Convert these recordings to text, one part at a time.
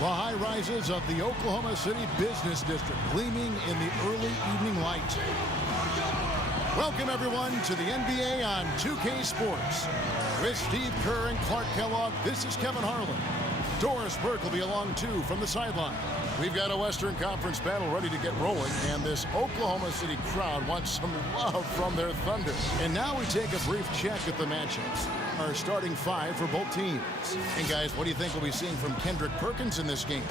The high-rises of the Oklahoma City Business District gleaming in the early evening light. Welcome, everyone, to the NBA on 2K Sports. With Steve Kerr and Clark Kellogg, this is Kevin Harlan. Doris Burke will be along, too, from the sideline. We've got a Western Conference battle ready to get rolling, and this Oklahoma City crowd wants some love from their Thunder. And now we take a brief check at the matchups. Our starting five for both teams. And guys, what do you think we'll be seeing from Kendrick Perkins in this game?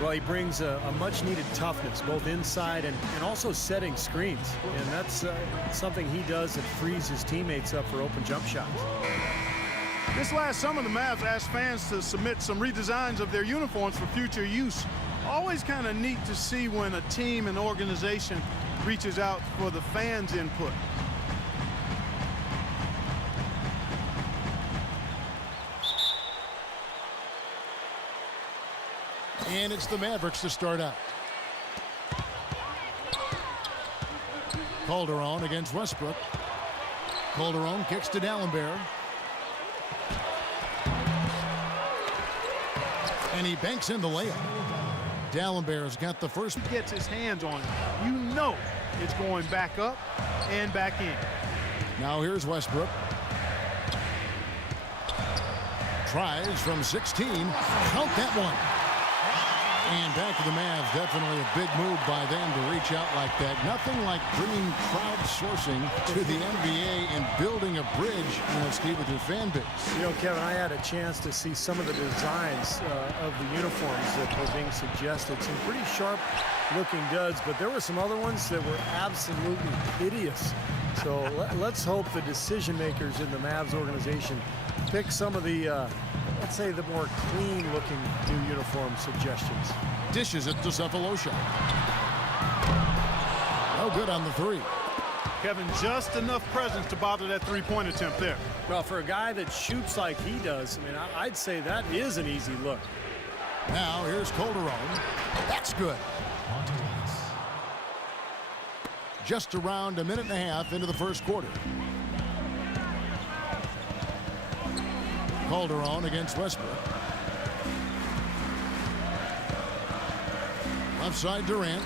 Well, he brings a much-needed toughness, both inside and also setting screens. And that's something he does that frees his teammates up for open jump shots. This last summer, the Mavs asked fans to submit some redesigns of their uniforms for future use. Always kind of neat to see when a team and organization reaches out for the fans' input. And it's the Mavericks to start out. Calderon against Westbrook. Calderon kicks to Dallenberg. And he banks in the layup. Dallenberg's got the first. Gets his hands on it. You know it's going back up and back in. Now here's Westbrook. Tries from 16. Count that one. And back to the Mavs. Definitely a big move by them to reach out like that. Nothing like bringing crowdsourcing to the NBA and building a bridge, Steve, with your fan base. You know, Kevin, I had a chance to see some of the designs of the uniforms that were being suggested. Some pretty sharp-looking duds, but there were some other ones that were absolutely hideous. So let's hope the decision-makers in the Mavs organization pick some of the let's say the more clean-looking new uniform suggestions. Dishes it to Cephalosha. No good on the three. Kevin, just enough presence to bother that three-point attempt there. Well, for a guy that shoots like he does, I mean, I'd say that is an easy look. Now here's Calderon. That's good. Just around a minute and a half into the first quarter. Calderon against Westbrook. Left side Durant.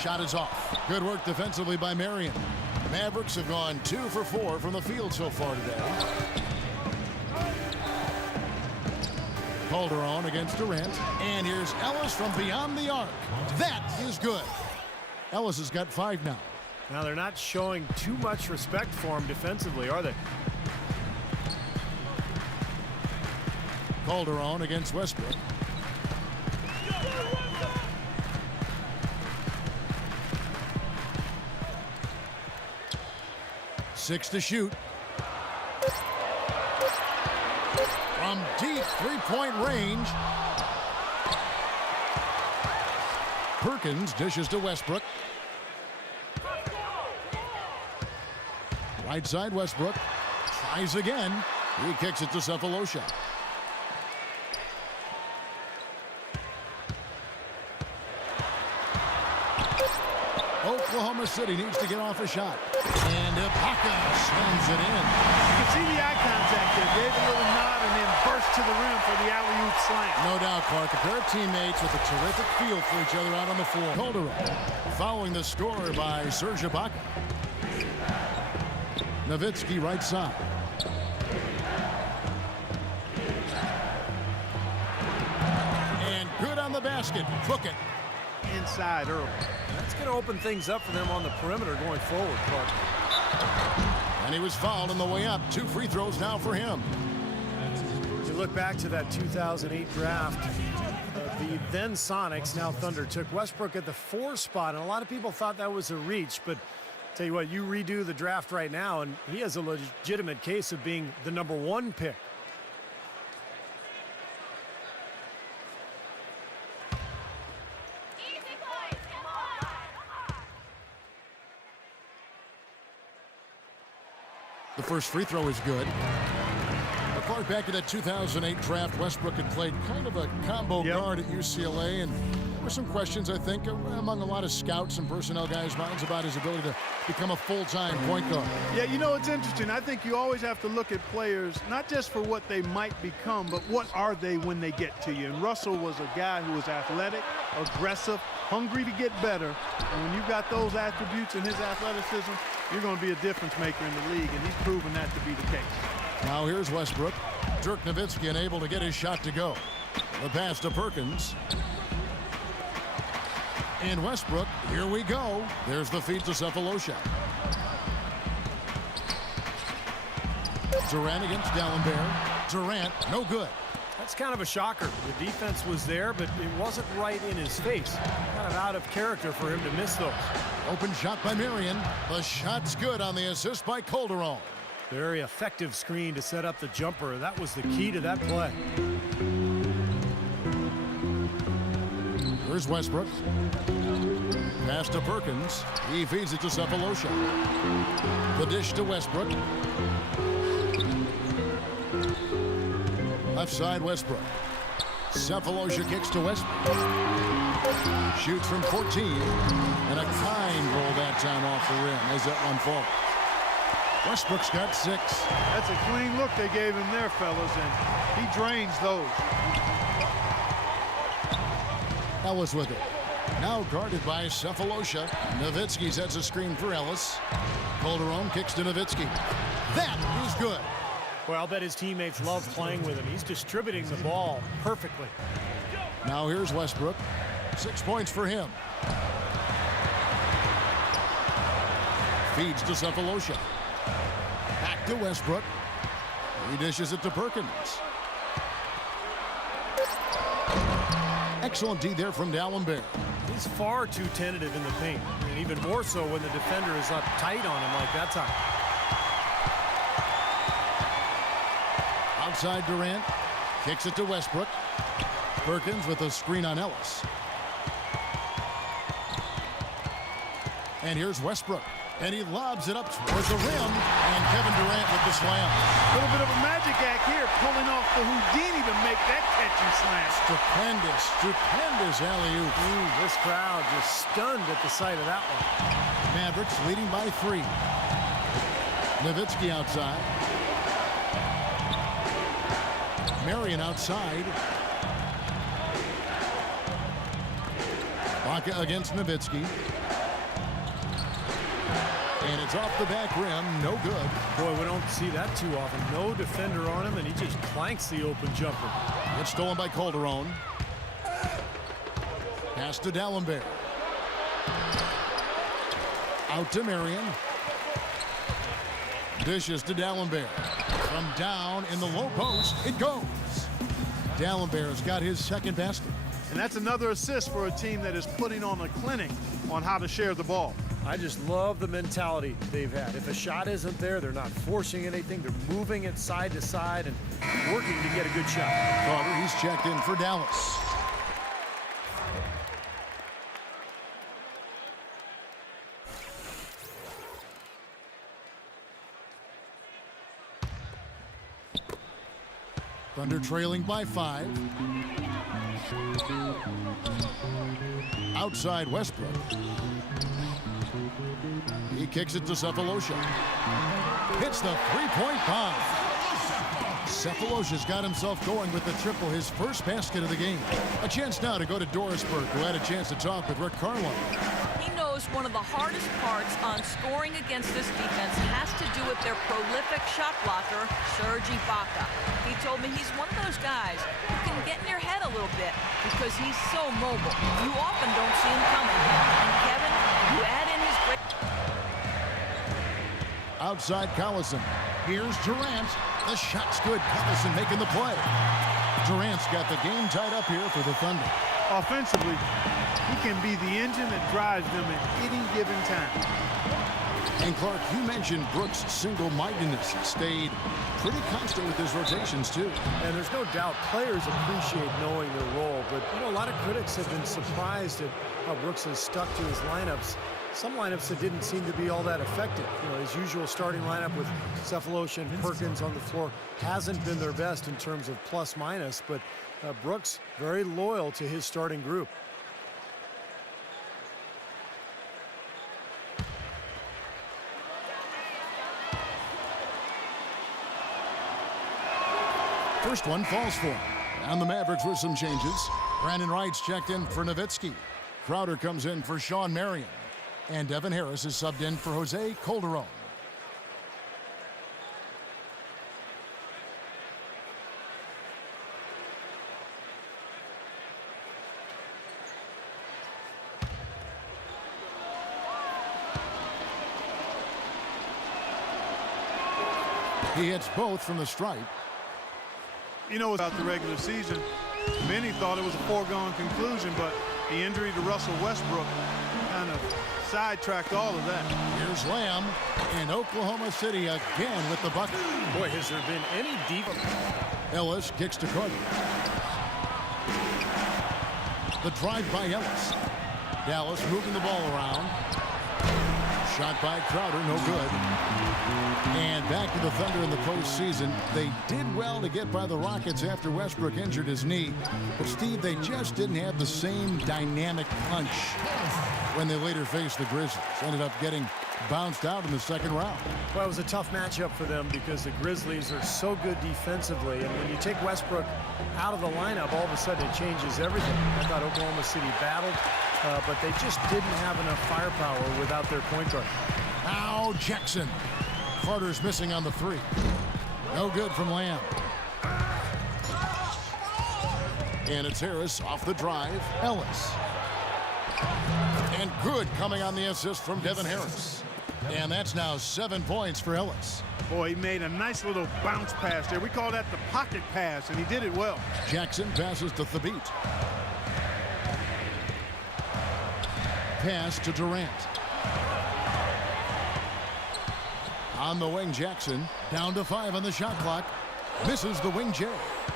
Shot is off. Good work defensively by Marion. Mavericks have gone 2 for 4 from the field so far today. Calderon against Durant. And here's Ellis from beyond the arc. That is good. Ellis has got 5 now. Now, they're not showing too much respect for him defensively, are they? Calderon against Westbrook. Six to shoot. From deep three-point range. Perkins dishes to Westbrook. Right side Westbrook. Tries again. He kicks it to Cephalosha. Oklahoma City needs to get off a shot. And Ibaka slams it in. You can see the eye contact there. Gave a little nod and then burst to the rim for the alley-oop slam. No doubt, Clark. A pair of teammates with a terrific feel for each other out on the floor. Calderon following the score by Serge Ibaka. Nowitzki right side. And good on the basket. Cook it. Inside early. That's going to open things up for them on the perimeter going forward, Clark. And he was fouled on the way up. 2 free throws now for him. You look back to that 2008 draft, the then Sonics, now Thunder, took Westbrook at the 4 spot, and a lot of people thought that was a reach, but tell you what, you redo the draft right now, and he has a legitimate case of being the number 1 pick. The first free throw is good. Clark, back to that 2008 draft, Westbrook had played kind of a combo guard at UCLA, and there were some questions, I think, among a lot of scouts and personnel guys' minds about his ability to become a full-time point guard. Yeah, you know, it's interesting. I think you always have to look at players, not just for what they might become, but what are they when they get to you. And Russell was a guy who was athletic, aggressive, hungry to get better. And when you've got those attributes in his athleticism, you're going to be a difference maker in the league, and he's proven that to be the case. Now here's Westbrook. Dirk Nowitzki unable to get his shot to go. The pass to Perkins. And Westbrook, here we go. There's the feed to Cephalosha. Durant against D'Alembert. Durant, no good. That's kind of a shocker. The defense was there, but it wasn't right in his face. Kind of out of character for him to miss those. Open shot by Marion. The shot's good on the assist by Calderon. Very effective screen to set up the jumper. That was the key to that play. Here's Westbrook. Pass to Perkins. He feeds it to Cephalosha. The dish to Westbrook. Left side Westbrook. Cephalosha kicks to Westbrook. Shoots from 14. And a kind roll that time off the rim as that one falls. Westbrook's got 6. That's a clean look they gave him there, fellas, and he drains those. Ellis with it. Now guarded by Cephalosha. Nowitzki sets a screen for Ellis. Calderon kicks to Nowitzki. That is good. Well, I'll bet his teammates love playing with him. He's distributing the ball perfectly. Now here's Westbrook. 6 points for him. Feeds to Cephalosha. Back to Westbrook. He dishes it to Perkins. Excellent D there from D'Alembert. He's far too tentative in the paint, and even more so when the defender is up tight on him like that time. Outside Durant. Kicks it to Westbrook. Perkins with a screen on Ellis. And here's Westbrook. And he lobs it up towards the rim. And Kevin Durant with the slam. A little bit of a magic act here, pulling off the Houdini to make that catch and slam. Stupendous, stupendous alley-oop. This crowd just stunned at the sight of that one. Mavericks leading by 3. Nowitzki outside. Marion outside. Baca against Nowitzki. And it's off the back rim, no good. Boy, we don't see that too often. No defender on him, and he just clanks the open jumper. It's stolen by Calderon. Pass to D'Alembert. Out to Marion. Dishes to D'Alembert. From down in the low post, it goes. D'Alembert's got his second basket. And that's another assist for a team that is putting on a clinic on how to share the ball. I just love the mentality they've had. If a shot isn't there, they're not forcing anything. They're moving it side to side and working to get a good shot. Carter, he's checked in for Dallas. Thunder trailing by 5. Outside Westbrook. He kicks it to Cephalosha. Hits the three-point bomb. Cephalosha's got himself going with the triple, his first basket of the game. A chance now to go to Dorisburg, who had a chance to talk with Rick Carlisle. He knows one of the hardest parts on scoring against this defense has to do with their prolific shot blocker, Serge Ibaka. He told me he's one of those guys who can get in your head a little bit because he's so mobile. You often don't see him coming. And Kevin, you add in his great... Outside Collison. Here's Durant. The shot's good. Collison making the play. Durant's got the game tied up here for the Thunder. Offensively, he can be the engine that drives them at any given time. And Clark, you mentioned Brooks' single-mindedness stayed pretty constant with his rotations too. And there's no doubt players appreciate knowing their role, but you know, a lot of critics have been surprised at how Brooks has stuck to his lineups some lineups that didn't seem to be all that effective. You know, his usual starting lineup with Cephalosha and Perkins on the floor hasn't been their best in terms of plus minus, but Brooks very loyal to his starting group. First one falls for him. And the Mavericks with some changes. Brandon Wright's checked in for Nowitzki. Crowder comes in for Sean Marion. And Devin Harris is subbed in for Jose Calderon. He hits both from the stripe. You know, about the regular season, many thought it was a foregone conclusion, but the injury to Russell Westbrook kind of sidetracked all of that. Here's Lamb in Oklahoma City again with the bucket. Boy, has there been any deep... Ellis kicks to Carter. The drive by Ellis. Dallas moving the ball around. Shot by Crowder, no good. And back to the Thunder in the postseason. They did well to get by the Rockets after Westbrook injured his knee. But, Steve, they just didn't have the same dynamic punch when they later faced the Grizzlies. Ended up getting bounced out in the second round. Well, it was a tough matchup for them because the Grizzlies are so good defensively. And when you take Westbrook out of the lineup, all of a sudden it changes everything. I thought Oklahoma City battled, but they just didn't have enough firepower without their point guard. Now Jackson. Carter's missing on the three. No good from Lamb. And it's Harris off the drive. Ellis. And good coming on the assist from Devin Harris. And that's now 7 points for Ellis. Boy, he made a nice little bounce pass there. We call that the pocket pass, and he did it well. Jackson passes to Thabit. Pass to Durant. On the wing, Jackson. Down to 5 on the shot clock. Misses the wing J.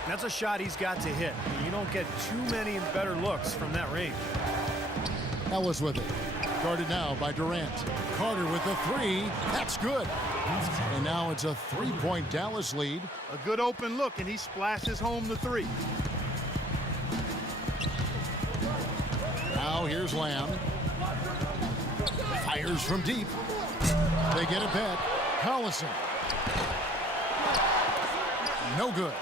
That's a shot he's got to hit. You don't get too many better looks from that range. Ellis with it. Guarded now by Durant. Carter with the three. That's good. And now it's a 3-point Dallas lead. A good open look, and he splashes home the three. Now here's Lamb. Fires from deep. They get it back. Collison. No good.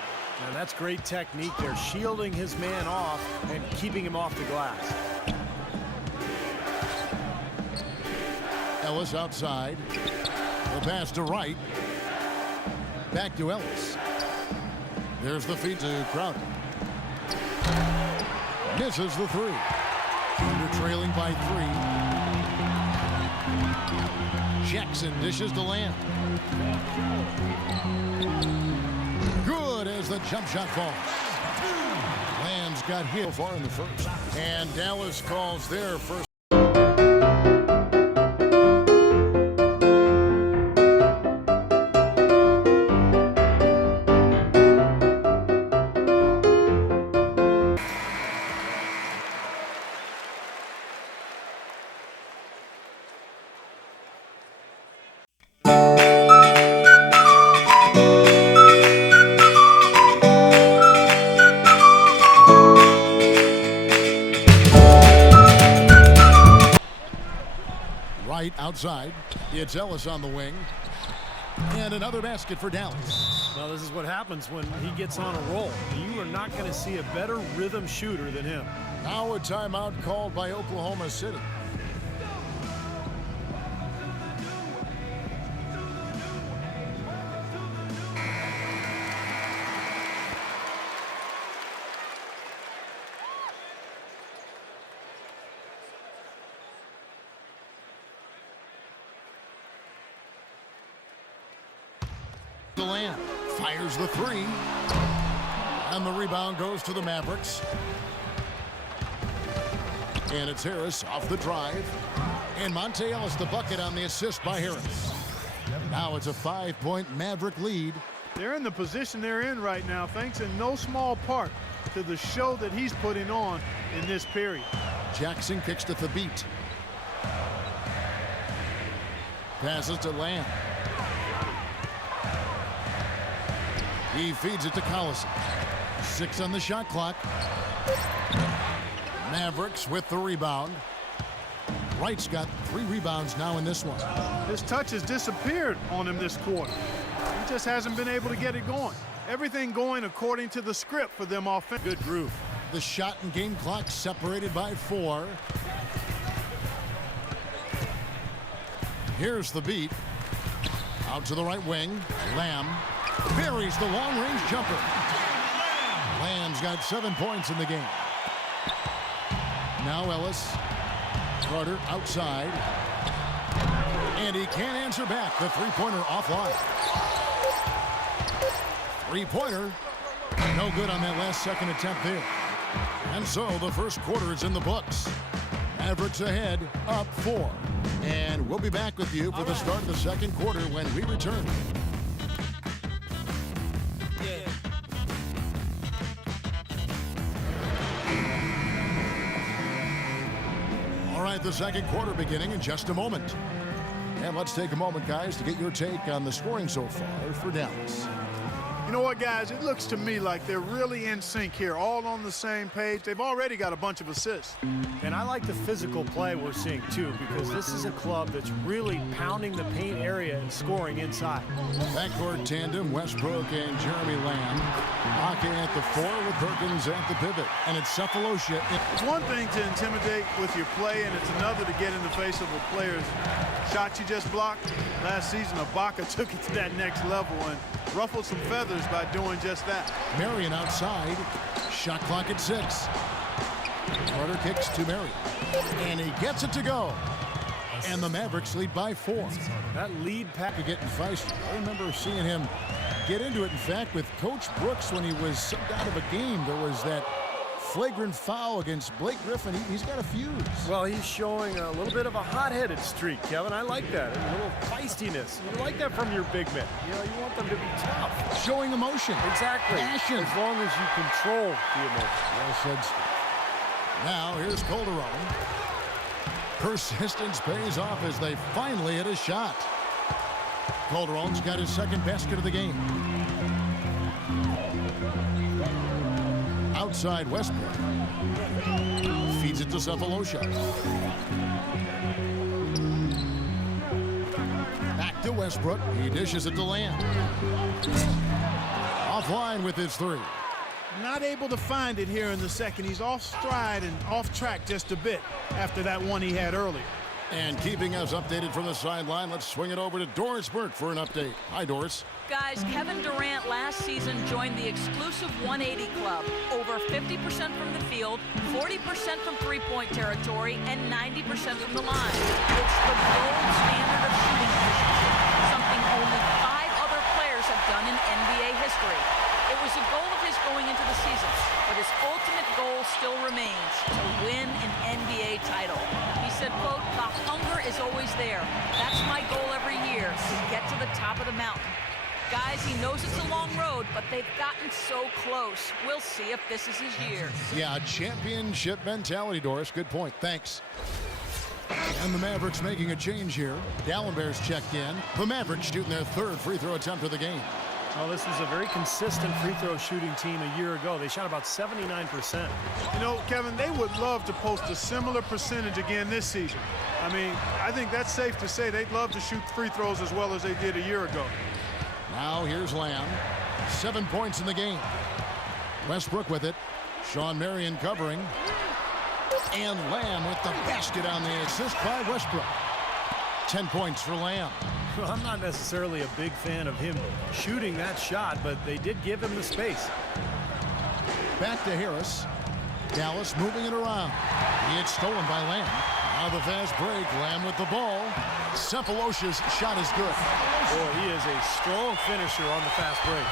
Now that's great technique. They're shielding his man off and keeping him off the glass. Ellis outside. The pass to Wright. Back to Ellis. There's the feed to Crowder. Misses the three. They're trailing by 3. Jackson dishes to Lamb. Good as the jump shot falls. Lamb's got hit far in the first. And Dallas calls their first. Outside, it's Ellis on the wing, and another basket for Dallas. Well, this is what happens when he gets on a roll. You are not going to see a better rhythm shooter than him. Now a timeout called by Oklahoma City. Lamb fires the three, and the rebound goes to the Mavericks. And it's Harris off the drive, and Monte Ellis the bucket on the assist by Harris. Now it's a 5-point Maverick lead. They're in the position they're in right now, thanks in no small part to the show that he's putting on in this period. Jackson kicks to Thabit. Passes to Lamb. He feeds it to Collison. 6 on the shot clock. Mavericks with the rebound. Wright's got 3 rebounds now in this one. His touch has disappeared on him this quarter. He just hasn't been able to get it going. Everything going according to the script for them offensively. Good groove. The shot and game clock separated by 4. Here's the beat. Out to the right wing. Lamb buries the long-range jumper. Lamb's got 7 points in the game. Now Ellis. Carter outside. And he can't answer back. The three-pointer offline. Three-pointer. No good on that last second attempt there. And so the first quarter is in the books. Mavericks ahead, up 4. And we'll be back with you for the start of the second quarter when we return. All right, the second quarter beginning in just a moment. And let's take a moment, guys, to get your take on the scoring so far for Dallas. You know what, guys? It looks to me like they're really in sync here, all on the same page. They've already got a bunch of assists. And I like the physical play we're seeing, too, because this is a club that's really pounding the paint area and scoring inside. Backcourt tandem, Westbrook and Jeremy Lamb. Baca at the 4 with Perkins at the pivot. And it's Cephalosha. It's one thing to intimidate with your play, and it's another to get in the face of a player's shot you just blocked. Last season, Ibaka took it to that next level and ruffled some feathers by doing just that. Marion outside. Shot clock at 6. Carter kicks to Marion. And he gets it to go. And the Mavericks lead by 4. That lead pack Getting feisty. I remember seeing him get into it. In fact, with Coach Brooks when he was subbed out of a game, there was that flagrant foul against Blake Griffin. He's got a fuse. Well, he's showing a little bit of a hot-headed streak, Kevin. I like that. A little feistiness. You like that from your big men. You know, you want them to be tough. Showing emotion. Exactly. Passion. As long as you control the emotion. Well said, Steve. Now here's Calderon. Persistence pays off as they finally hit a shot. Calderon's got his second basket of the game. Outside Westbrook. Feeds it to Cephalosha. Back to Westbrook. He dishes it to Lamb. Offline with his 3. Not able to find it here in the second. He's off stride and off track just a bit after that one he had earlier. And keeping us updated from the sideline, let's swing it over to Doris Burke for an update. Hi, Doris. Guys, Kevin Durant last season joined the exclusive 180 club. Over 50% from the field, 40% from three-point territory, and 90% from the line. It's the gold standard of shooting efficiency, something only 5 other players have done in NBA history. It was a goal of his going into the season, but his ultimate goal still remains, to win an NBA title. He said, quote, "The hunger is always there. That's my goal every year, to get to the top of the mountain." Guys, he knows it's a long road, but they've gotten so close. We'll see if this is his year. Yeah, championship mentality, Doris. Good point. Thanks. And the Mavericks making a change here. Dallenberg's checked in. The Mavericks shooting their 3rd free throw attempt of the game. Well, this was a very consistent free throw shooting team a year ago. They shot about 79%. You know, Kevin, they would love to post a similar percentage again this season. I mean, I think that's safe to say they'd love to shoot free throws as well as they did a year ago. Now here's Lamb. 7 points in the game. Westbrook with it. Sean Marion covering. And Lamb with the basket on the assist by Westbrook. 10 points for Lamb. Well, I'm not necessarily a big fan of him shooting that shot, but they did give him the space. Back to Harris. Dallas moving it around. He gets stolen by Lamb. Now the fast break. Lamb with the ball. Cephalosha's shot is good. Boy, he is a strong finisher on the fast break.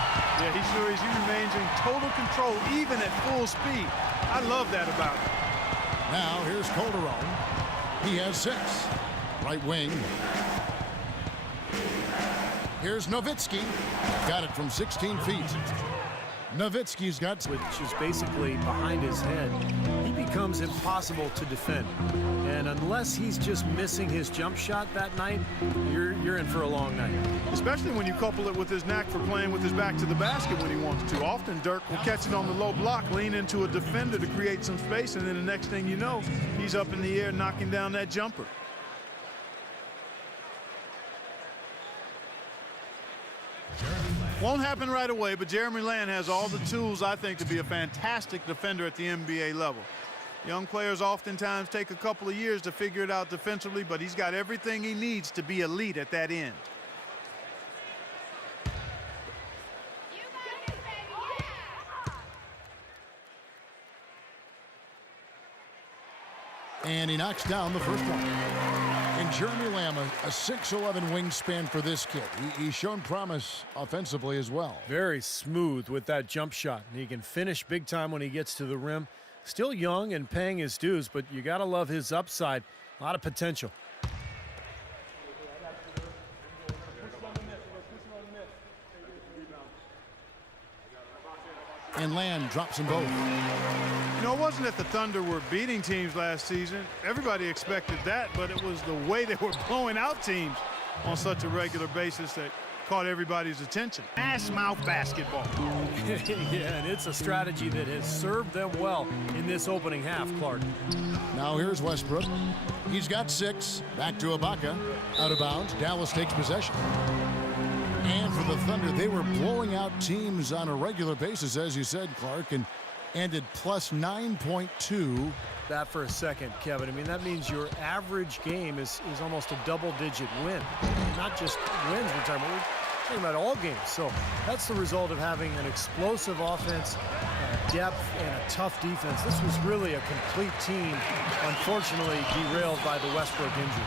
Yeah, he sure is. He remains in total control, even at full speed. I love that about him. Now here's Calderon. He has 6. Right wing. Here's Nowitzki. Got it from 16 feet. Nowitzki's got, which is basically behind his head. He becomes impossible to defend. And unless he's just missing his jump shot that night, you're in for a long night. Especially when you couple it with his knack for playing with his back to the basket when he wants to. Often Dirk will catch it on the low block, lean into a defender to create some space, and then the next thing you know, he's up in the air knocking down that jumper. Won't happen right away, but Jeremy Lamb has all the tools, I think, to be a fantastic defender at the NBA level. Young players oftentimes take a couple of years to figure it out defensively, but he's got everything he needs to be elite at that end. and he knocks down the first one. And Jeremy Lamb, a 6'11" wingspan for this kid. He's shown promise offensively as well. Very smooth with that jump shot. And he can finish big time when he gets to the rim. Still young and paying his dues, but you got to love his upside. A lot of potential. And Lamb drops them both. You know, it wasn't that the Thunder were beating teams last season. Everybody expected that, but it was the way they were blowing out teams on such a regular basis that caught everybody's attention. Ass mouth basketball. Yeah, and it's a strategy that has served them well in this opening half, Clark. Now here's Westbrook. He's got 6. Back to Ibaka. Out of bounds. Dallas takes possession. And for the Thunder, they were blowing out teams on a regular basis, as you said, Clark, and ended plus 9.2. That for a second, Kevin. I mean, that means your average game is almost a double-digit win. Not just wins, we're talking about all games. So that's the result of having an explosive offense, depth, and a tough defense. This was really a complete team, unfortunately derailed by the Westbrook injury.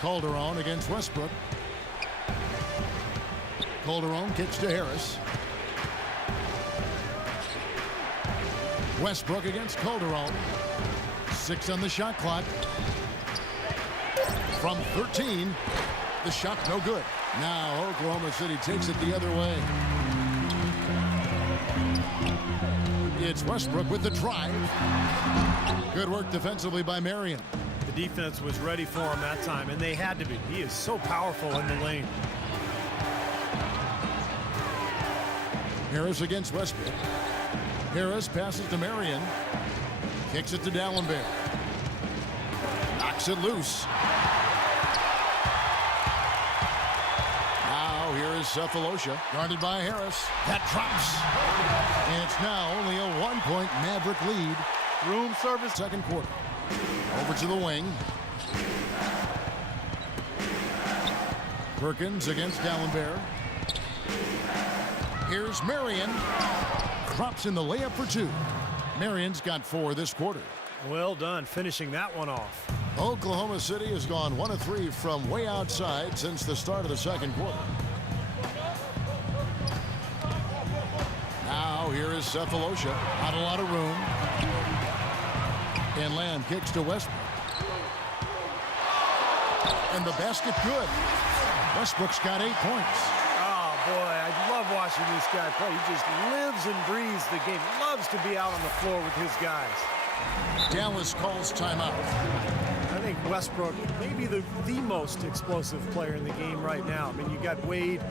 Calderon against Westbrook. Calderon kicks to Harris. Westbrook against Calderon. 6 on the shot clock. From 13, the shot no good. Now Oklahoma City takes it the other way. It's Westbrook with the drive. Good work defensively by Marion. The defense was ready for him that time, and they had to be. He is so powerful in the lane. Harris against Westbrook. Harris passes to Marion. Kicks it to Dallenberg. Knocks it loose. Now here is Cephalosha, guarded by Harris. That drops. And it's now only a 1-point Maverick lead. Room service. Second quarter. Over to the wing. Perkins against Dallenberg. Here's Marion. Drops in the layup for 2. Marion's got 4 this quarter. Well done, finishing that one off. Oklahoma City has gone 1 of 3 from way outside since the start of the second quarter. Now here is Cephalosha. Not a lot of room. And Lamb kicks to Westbrook. And the basket good. Westbrook's got 8 points. Oh, boy, I love watching this guy play. He just lives and breathes the game. Loves to be out on the floor with his guys. Dallas calls timeout. I think Westbrook may be the most explosive player in the game right now. I mean, you got Wade,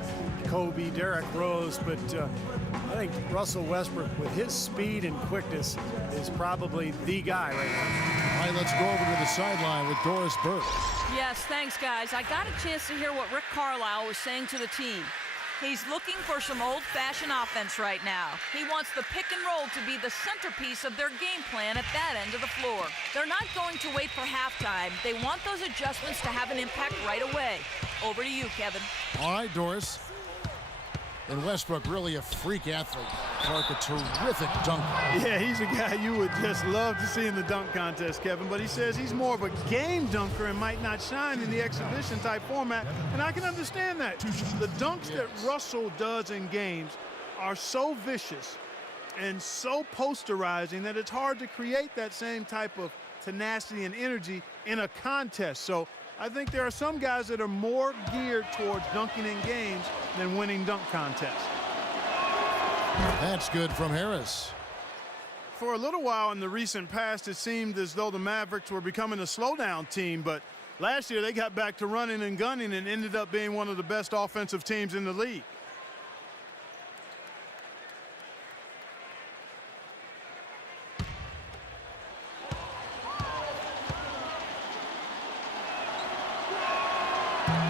Kobe, Derrick Rose, but I think Russell Westbrook, with his speed and quickness, is probably the guy right now. All right, let's go over to the sideline with Doris Burke. Yes, thanks, guys. I got a chance to hear what Rick Carlisle was saying to the team. He's looking for some old-fashioned offense right now. He wants the pick and roll to be the centerpiece of their game plan at that end of the floor. They're not going to wait for halftime. They want those adjustments to have an impact right away. Over to you, Kevin. All right, Doris. And Westbrook, really a freak athlete. Clark, a terrific dunker. Yeah, he's a guy you would just love to see in the dunk contest, Kevin, but he says he's more of a game dunker and might not shine in the exhibition type format, and I can understand that. The dunks that Russell does in games are so vicious and so posterizing that it's hard to create that same type of tenacity and energy in a contest. So I think there are some guys that are more geared towards dunking in games than winning dunk contests. That's good from Harris. For a little while in the recent past, it seemed as though the Mavericks were becoming a slowdown team, but last year they got back to running and gunning and ended up being one of the best offensive teams in the league.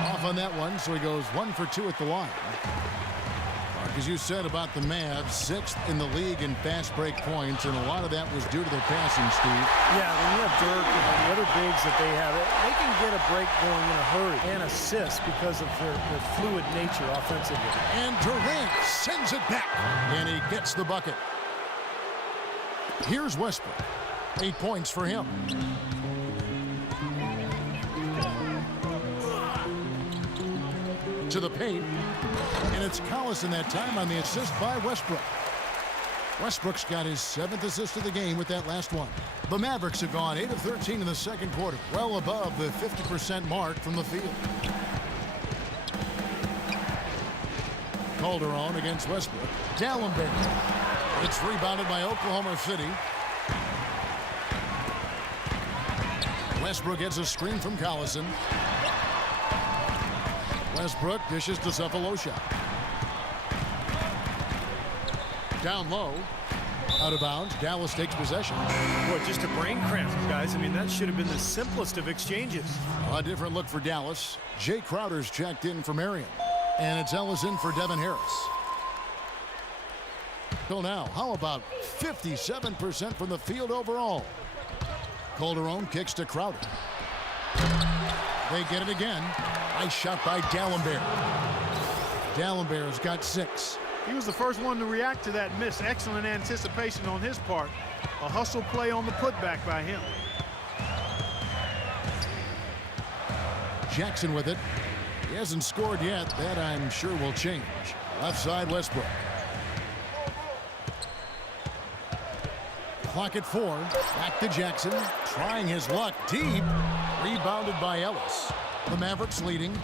Off on that one, so he goes 1 for 2 at the line. Mark, as you said about the Mavs, 6th in the league in fast break points, and a lot of that was due to their passing, Steve. Yeah, when you have Dirk and the other bigs that they have, they can get a break going in a hurry and assist because of their fluid nature offensively. And Durant sends it back, and he gets the bucket. Here's Westbrook. 8 points for him. To the paint, and it's Collison that time on the assist by Westbrook. Westbrook's got his 7th assist of the game with that last one. The Mavericks have gone 8 of 13 in the second quarter, well above the 50% mark from the field. Calderon against Westbrook. D'Alembert. It's rebounded by Oklahoma City. Westbrook gets a screen from Collison. Westbrook dishes to Cephalosha. Down low. Out of bounds. Dallas takes possession. Boy, just a brain cramp, guys. I mean, that should have been the simplest of exchanges. A different look for Dallas. Jay Crowder's checked in for Marion. And it's Ellis in for Devin Harris. So now, how about 57% from the field overall? Calderon kicks to Crowder. They get it again. Nice shot by D'Alembert. D'Alembert's got 6. He was the first one to react to that miss. Excellent anticipation on his part. A hustle play on the putback by him. Jackson with it. He hasn't scored yet. That, I'm sure, will change. Left side, Westbrook. Clock at 4. Back to Jackson. Trying his luck deep. Rebounded by Ellis. The Mavericks leading.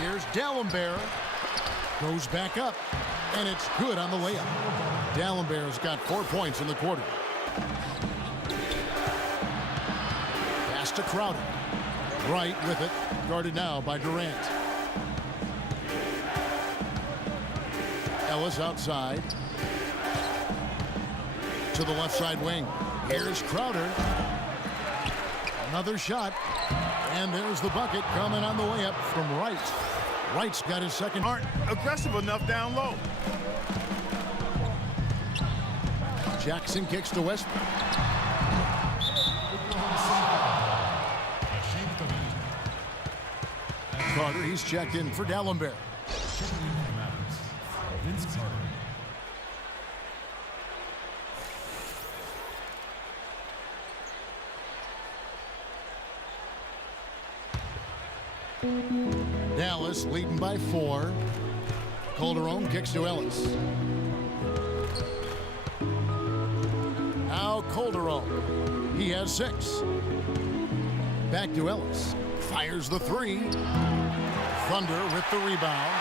Here's D'Alembert. Goes back up. And it's good on the layup. D'Alembert's got 4 points in the quarter. Pass to Crowder. Wright with it. Guarded now by Durant. Ellis outside. To the left side wing. Here's Crowder. Another shot. And there's the bucket coming on the way up from Wright. Wright's got his second. Aren't aggressive enough down low. Jackson kicks to Westbrook. Carter, he's checked in for D'Alembert. Dallas leading by 4. Calderon kicks to Ellis. Now Calderon. He has 6. Back to Ellis. Fires the 3. Thunder with the rebound.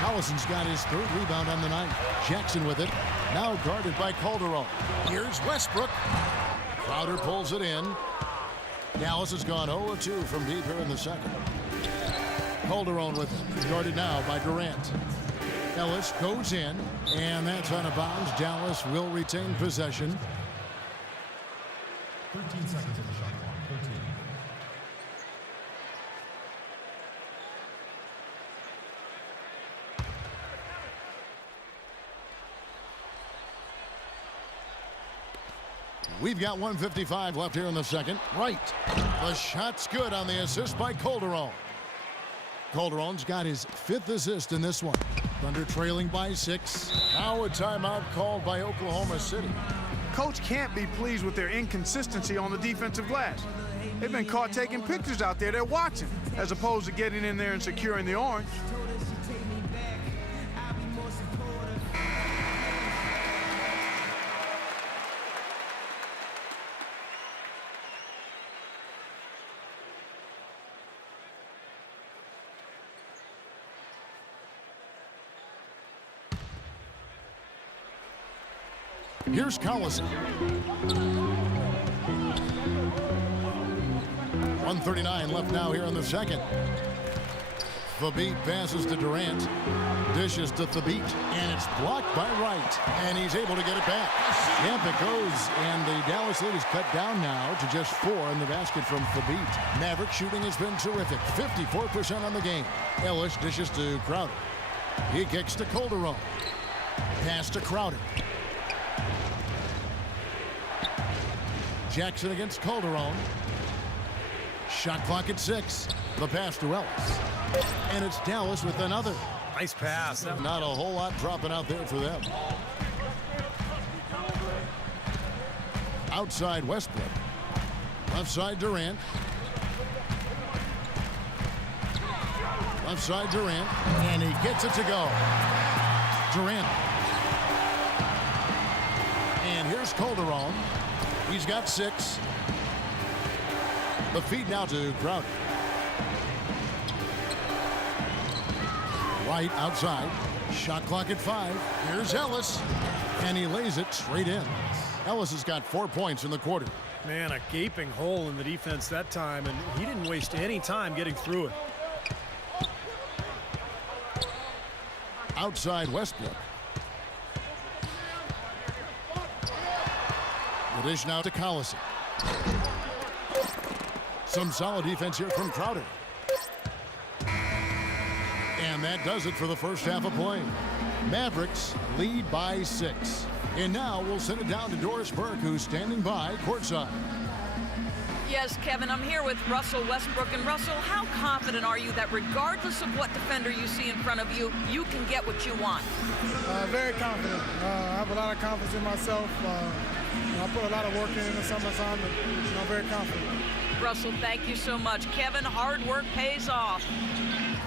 Collison's got his 3rd rebound on the night. Jackson with it. Now guarded by Calderon. Here's Westbrook. Crowder pulls it in. Dallas has gone 0-2 from deep here in the second. Calderon with it. Guarded now by Durant. Ellis goes in, and that's out of bounds. Dallas will retain possession. 13 seconds on the shot clock. 13. We've got 1:55 left here in the second. Right. The shot's good on the assist by Calderon. Calderon's got his 5th assist in this one. Thunder trailing by 6. Now a timeout called by Oklahoma City. Coach can't be pleased with their inconsistency on the defensive glass. They've been caught taking pictures out there. They're watching, as opposed to getting in there and securing the orange. Here's Collison. 1:39 left now here in the second. Thabit passes to Durant. Dishes to Thabit, and it's blocked by Wright, and he's able to get it back. Yep, it goes, and the Dallas lead is cut down now to just 4 in the basket from Thabit. Maverick shooting has been terrific, 54% on the game. Ellis dishes to Crowder. He kicks to Calderon. Pass to Crowder. Jackson against Calderon. Shot clock at 6. The pass to Ellis. And it's Dallas with another. Nice pass. Not a whole lot dropping out there for them. Outside Westbrook. Left side Durant. Left side Durant. And he gets it to go. Durant. And here's Calderon. He's got 6. The feed now to Crowder. White outside. Shot clock at 5. Here's Ellis. And he lays it straight in. Ellis has got 4 points in the quarter. Man, a gaping hole in the defense that time, and he didn't waste any time getting through it. Outside Westbrook. The dish now to Collison. Some solid defense here from Crowder. And that does it for the first half of play. Mavericks lead by 6. And now we'll send it down to Doris Burke, who's standing by courtside. Yes, Kevin, I'm here with Russell Westbrook. And Russell, how confident are you that regardless of what defender you see in front of you, you can get what you want? Very confident. I have a lot of confidence in myself. I put a lot of work in the summertime, and I'm very confident. Russell, thank you so much. Kevin, hard work pays off.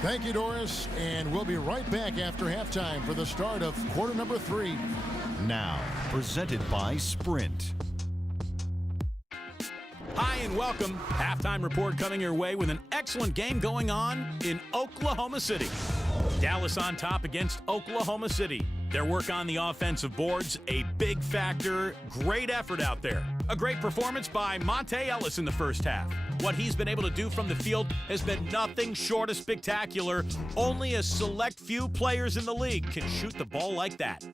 Thank you, Doris. And we'll be right back after halftime for the start of quarter number 3. Now, presented by Sprint. Hi and welcome. Halftime report coming your way with an excellent game going on in Oklahoma City. Dallas on top against Oklahoma City. Their work on the offensive boards, a big factor. Great effort out there. A great performance by Monte Ellis in the first half. What he's been able to do from the field has been nothing short of spectacular. Only a select few players in the league can shoot the ball like that.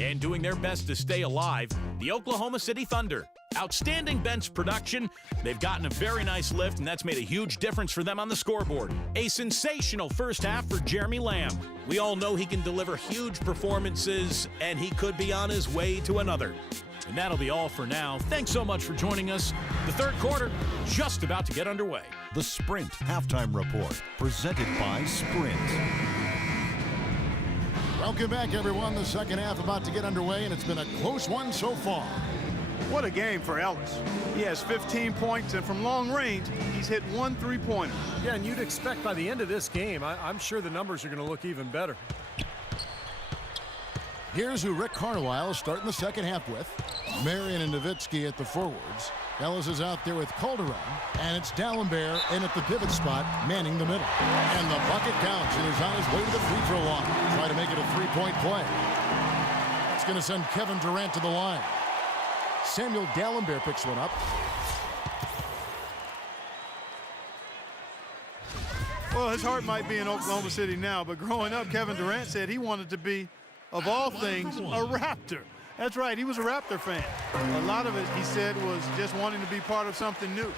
And doing their best to stay alive, the Oklahoma City Thunder. Outstanding bench production. They've gotten a very nice lift, and that's made a huge difference for them on the scoreboard. A sensational first half for Jeremy Lamb. We all know he can deliver huge performances, and he could be on his way to another. And that'll be all for now. Thanks so much for joining us. The third quarter just about to get underway. The Sprint Halftime Report, presented by Sprint. Welcome back, everyone. The second half about to get underway, and it's been a close one so far. What a game for Ellis. He has 15 points, and from long range, he's hit 1 3-pointer. Yeah, and you'd expect by the end of this game, I'm sure the numbers are going to look even better. Here's who Rick Carlisle is starting the second half with. Marion and Nowitzki at the forwards. Ellis is out there with Calderon, and it's D'Alembert in at the pivot spot, manning the middle. And the bucket counts, and he's on his way to the free throw line. Try to make it a 3-point play. It's going to send Kevin Durant to the line. Samuel D'Alembert picks one up. Well, his heart might be in Oklahoma City now, but growing up, Kevin Durant said he wanted to be, of all things, a Raptor. That's right, he was a Raptor fan. A lot of it, he said, was just wanting to be part of something new.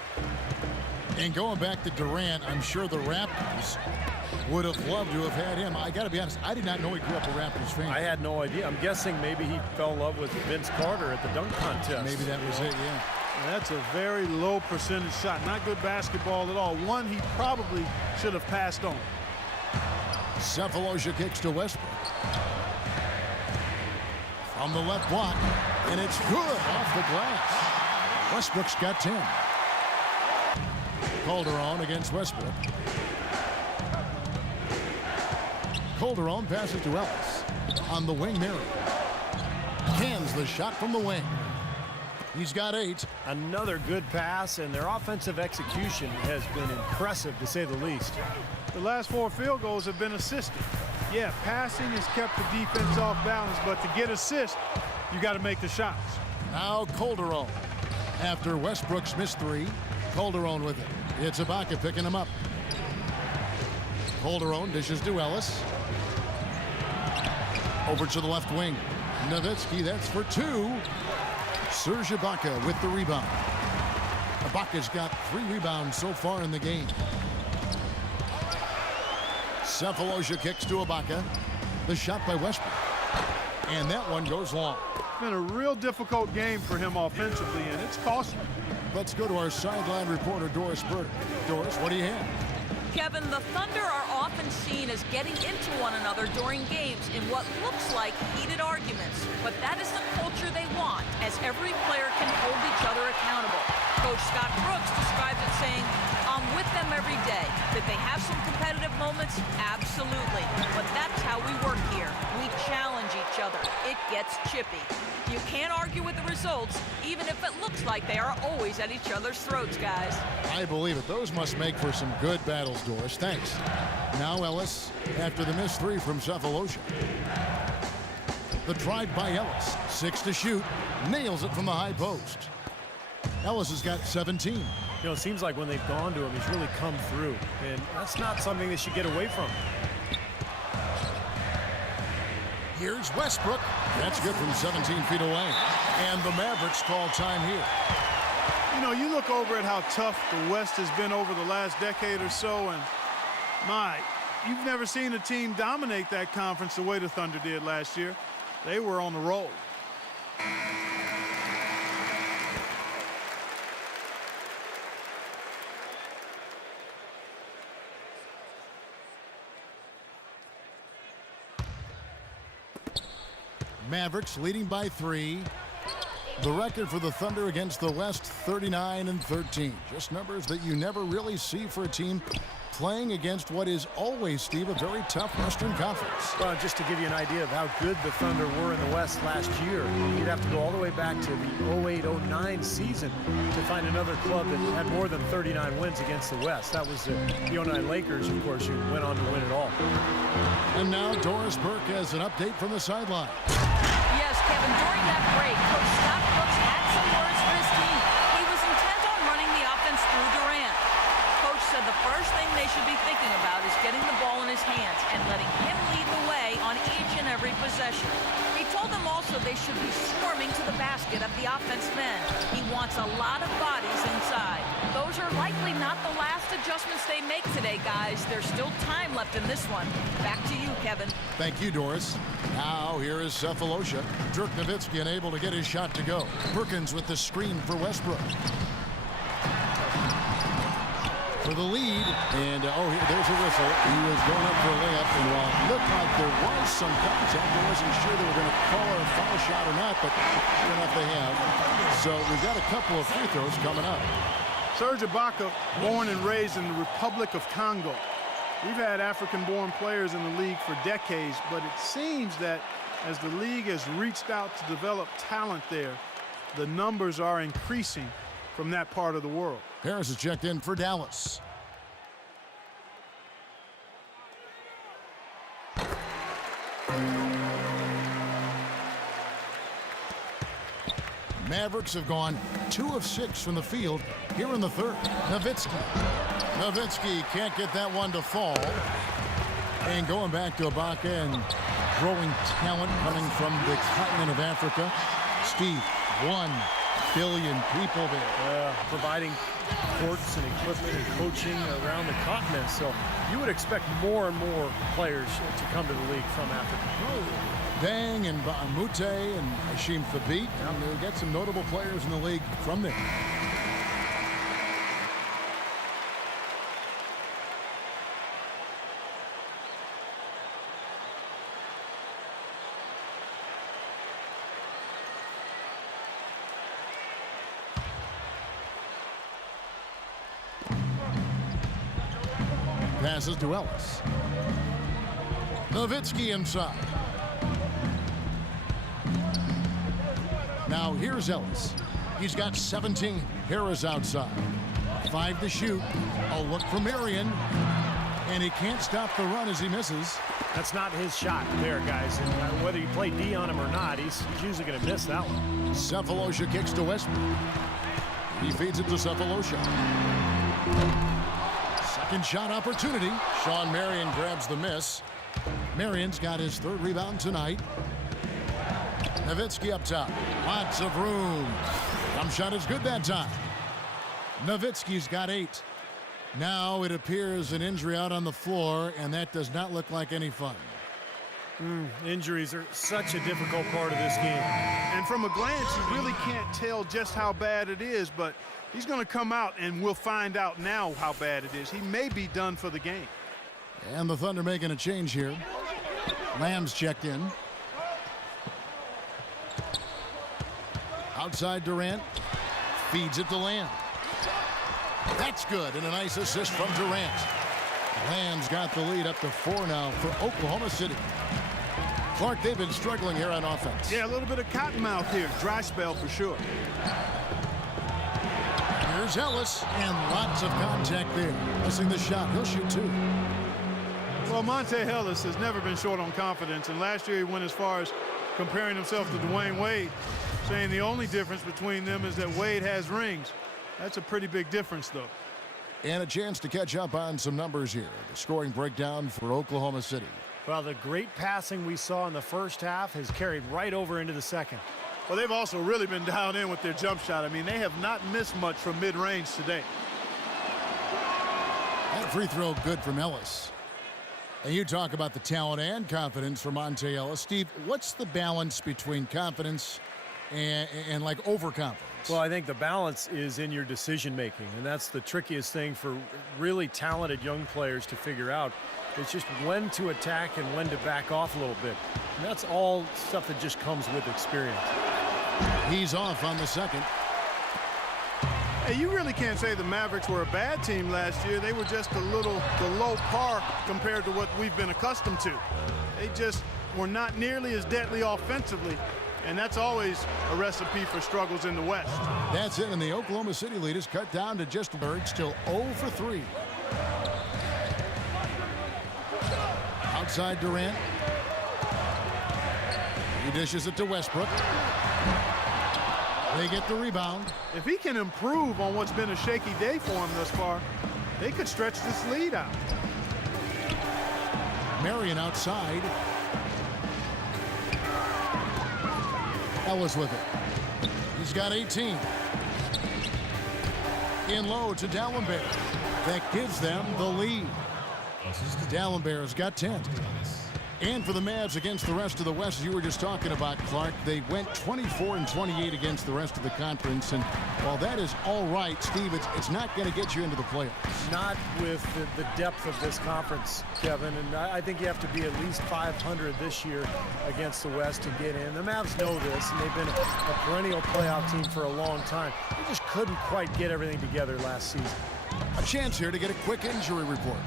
And going back to Durant, I'm sure the Raptors would have loved to have had him. I got to be honest, I did not know he grew up a Raptors fan. I had no idea. I'm guessing maybe he fell in love with Vince Carter at the dunk contest. Maybe that was it, yeah. And that's a very low percentage shot. Not good basketball at all. One he probably should have passed on. Cephalosha kicks to Westbrook. From the left block, and it's good off the glass. Westbrook's got 10. Calderon against Westbrook. Calderon passes to Ellis. On the wing, Mary. Cans the shot from the wing. He's got 8. Another good pass, and their offensive execution has been impressive, to say the least. The last 4 field goals have been assisted. Yeah, passing has kept the defense off balance, but to get assists, you got to make the shots. Now Calderon. After Westbrook's missed three, Calderon with it. It's Ibaka picking him up. Calderon dishes to Ellis. Over to the left wing. Nowitzki, that's for two. Serge Ibaka with the rebound. Ibaka's got 3 rebounds so far in the game. Cephalosha kicks to Ibaka. The shot by Westbrook. And that one goes long. It's been a real difficult game for him offensively, and it's costly. Let's go to our sideline reporter, Doris Burke. Doris, what do you have? Kevin, the Thunder are often seen as getting into one another during games in what looks like heated arguments. But that is the culture they want, as every player can hold each other accountable. Coach Scott Brooks describes it saying, "I'm with them every day." Did they have some competitive moments? Absolutely. But that's how we work here. We challenge each other. It gets chippy. You can't argue with the results, even if it looks like they are always at each other's throats, guys. I believe it. Those must make for some good battles, Doris. Thanks. Now Ellis after the missed 3 from Cephalosha. The drive by Ellis. 6 to shoot. Nails it from the high post. Ellis has got 17. You know, it seems like when they've gone to him, he's really come through. And that's not something they should get away from. Here's Westbrook. That's good from 17 feet away. And the Mavericks call time here. You know, you look over at how tough the West has been over the last decade or so, and you've never seen a team dominate that conference the way the Thunder did last year. They were on the roll. Mavericks leading by 3. The record for the Thunder against the West, 39-13. Just numbers that you never really see for a team playing against what is always, Steve, a very tough Western Conference. Well, just to give you an idea of how good the Thunder were in the West last year, you'd have to go all the way back to the 08-09 season to find another club that had more than 39 wins against the West. That was the 09 Lakers, of course, who went on to win it all. And now Doris Burke has an update from the sideline. Yes, Kevin, during that break, Coach Scott Brooks had some words for his team. He was intent on running the offense through Durant. Coach said the first thing they should be thinking about is getting the ball in his hands and letting him lead the way on each and every possession. He told them also they should be swarming to the basket at the offensive end. He wants a lot of bodies inside. Those are likely not the last adjustments they make today, guys. There's still time left in this one. Back to you, Kevin. Thank you, Doris. Now here is Cephalosha. Dirk Nowitzki unable to get his shot to go. Perkins with the screen for Westbrook. For the lead, and there's a whistle. He was going up for a layup, and while it looked like there was some contact, I wasn't sure they were going to call it a foul shot or not, but sure enough they have. So we've got a couple of free throws coming up. Serge Ibaka, born and raised in the Republic of Congo. We've had African-born players in the league for decades, but it seems that as the league has reached out to develop talent there, the numbers are increasing from that part of the world. Harris is checked in for Dallas. Mavericks have gone 2 of 6 from the field here in the third. Nowitzki can't get that one to fall. And going back to Ibaka and growing talent coming from the continent of Africa. Steve, 1 billion people there. Providing courts and equipment and coaching around the continent. So you would expect more and more players to come to the league from Africa. Dang and Mute and Hashim Thabit. And we'll get some notable players in the league from there. Passes to Ellis. Nowitzki inside. Now here's Ellis. He's got 17. Harris outside. 5 to shoot. A look for Marion. And he can't stop the run as he misses. That's not his shot there, guys. And whether you play D on him or not, he's usually going to miss that one. Cephalosha kicks to Westbrook. He feeds it to Cephalosha. Second shot opportunity. Sean Marion grabs the miss. Marion's got his third rebound tonight. Nowitzki up top. Lots of room. Jump shot is good that time. Nowitzki's got 8. Now it appears an injury out on the floor, and that does not look like any fun. Injuries are such a difficult part of this game. And from a glance, you really can't tell just how bad it is, but he's going to come out, and we'll find out now how bad it is. He may be done for the game. And the Thunder making a change here. Lamb's checked in. Outside Durant. Feeds it to Lamb. That's good, and a nice assist from Durant. Lamb's got the lead up to 4 now for Oklahoma City. Clark, they've been struggling here on offense. Yeah, a little bit of cottonmouth here. Dry spell for sure. Here's Ellis, and lots of contact there. Missing the shot. He'll shoot 2. Well, Monte Ellis has never been short on confidence, and last year he went as far as comparing himself to Dwayne Wade, saying the only difference between them is that Wade has rings. That's a pretty big difference, though. And a chance to catch up on some numbers here. The scoring breakdown for Oklahoma City. Well, the great passing we saw in the first half has carried right over into the second. Well, they've also really been dialed in with their jump shot. I mean, they have not missed much from mid-range today. That free throw good from Ellis. And you talk about the talent and confidence for Monte Ellis. Steve, what's the balance between confidence and like overconfidence? Well, I think the balance is in your decision making, and that's the trickiest thing for really talented young players to figure out. It's just when to attack and when to back off a little bit. And that's all stuff that just comes with experience. He's off on the second. Hey, you really can't say the Mavericks were a bad team last year. They were just a little below par compared to what we've been accustomed to. They just were not nearly as deadly offensively, and that's always a recipe for struggles in the West. That's it, and the Oklahoma City lead is cut down to just Bird, still 0 for 3. Outside Durant. He dishes it to Westbrook. They get the rebound. If he can improve on what's been a shaky day for him thus far, they could stretch this lead out. Marion outside. Ellis with it. He's got 18. In low to Dallenberg. That gives them the lead. Dallenberg's got 10. And for the Mavs against the rest of the West, as you were just talking about, Clark, they went 24-28 against the rest of the conference. And while that is all right, Steve, it's not going to get you into the playoffs. Not with the depth of this conference, Kevin. And I think you have to be at least 500 this year against the West to get in. The Mavs know this, and they've been a perennial playoff team for a long time. They just couldn't quite get everything together last season. A chance here to get a quick injury report.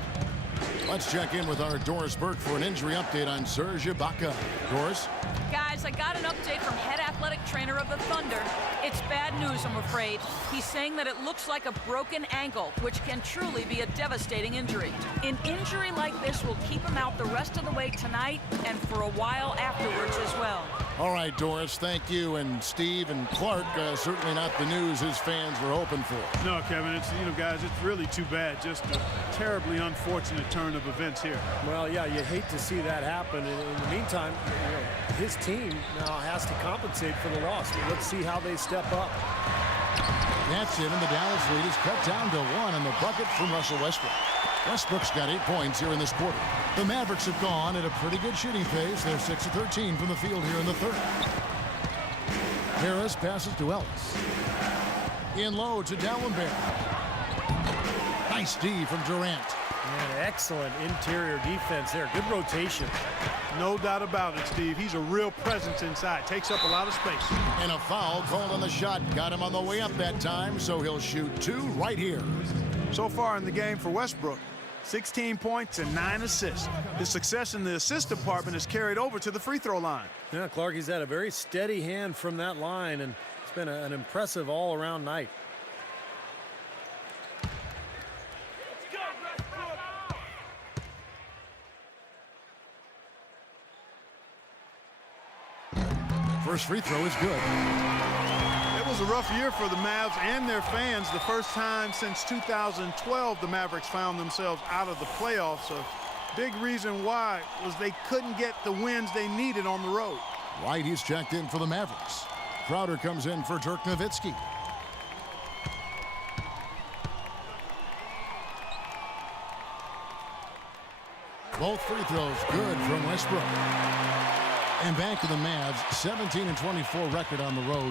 Let's check in with our Doris Burke for an injury update on Serge Ibaka. Doris? Guys, I got an update from head athletic trainer of the Thunder. It's bad news, I'm afraid. He's saying that it looks like a broken ankle, which can truly be a devastating injury. An injury like this will keep him out the rest of the way tonight and for a while afterwards as well. All right, Doris, thank you. And Steve and Clark, certainly not the news his fans were hoping for. No, Kevin, it's, guys, it's really too bad. Just a terribly unfortunate turn of events here. Well, yeah, you hate to see that happen. In the meantime, his team now has to compensate for the loss. Let's see how they step up. That's it, and the Dallas lead is cut down to 1 on the bucket from Russell Westbrook. Westbrook's got 8 points here in this quarter. The Mavericks have gone at a pretty good shooting pace. They're 6 of 13 from the field here in the third. Harris passes to Ellis. In low to Dallenberg. Nice D from Durant. Man, excellent interior defense there. Good rotation. No doubt about it, Steve. He's a real presence inside. Takes up a lot of space. And a foul called on the shot. Got him on the way up that time, so he'll shoot 2 right here. So far in the game for Westbrook, 16 points and 9 assists. His success in the assist department is carried over to the free throw line. Yeah, Clark, he's had a very steady hand from that line, and it's been an impressive all-around night. First free throw is good. It was a rough year for the Mavs and their fans. The first time since 2012 the Mavericks found themselves out of the playoffs. A big reason why was they couldn't get the wins they needed on the road. White, he's checked in for the Mavericks. Crowder comes in for Dirk Nowitzki. Both free throws good from Westbrook. And back to the Mavs, 17-24 record on the road.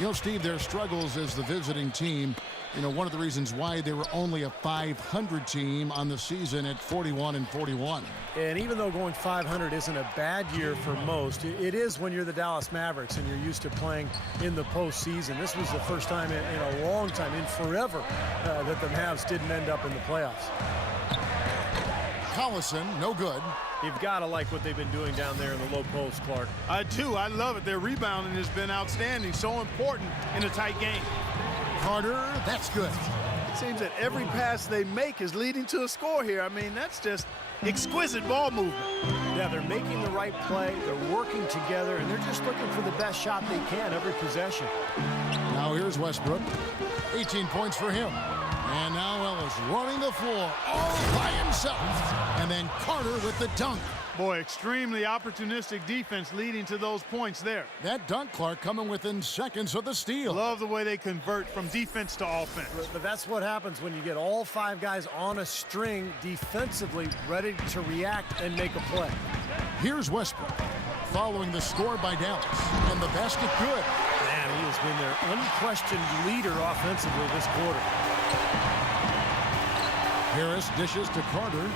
You know, Steve, their struggles as the visiting team, you know, one of the reasons why they were only a 500 team on the season at 41-41. And even though going 500 isn't a bad year for most, it is when you're the Dallas Mavericks and you're used to playing in the postseason. This was the first time in a long time, in forever, that the Mavs didn't end up in the playoffs. Collison, no good. You've got to like what they've been doing down there in the low post, Clark. I do. I love it. Their rebounding has been outstanding. So important in a tight game. Carter, that's good. It seems that every pass they make is leading to a score here. I mean, that's just exquisite ball movement. Yeah, they're making the right play. They're working together, and they're just looking for the best shot they can every possession. Now here's Westbrook. 18 points for him. And now Ellis running the floor all by himself. And then Carter with the dunk. Boy, extremely opportunistic defense leading to those points there. That dunk, Clark, coming within seconds of the steal. Love the way they convert from defense to offense. But that's what happens when you get all five guys on a string defensively ready to react and make a play. Here's Westbrook following the score by Dallas. And the basket good. Man, he has been their unquestioned leader offensively this quarter. Harris dishes to Carter.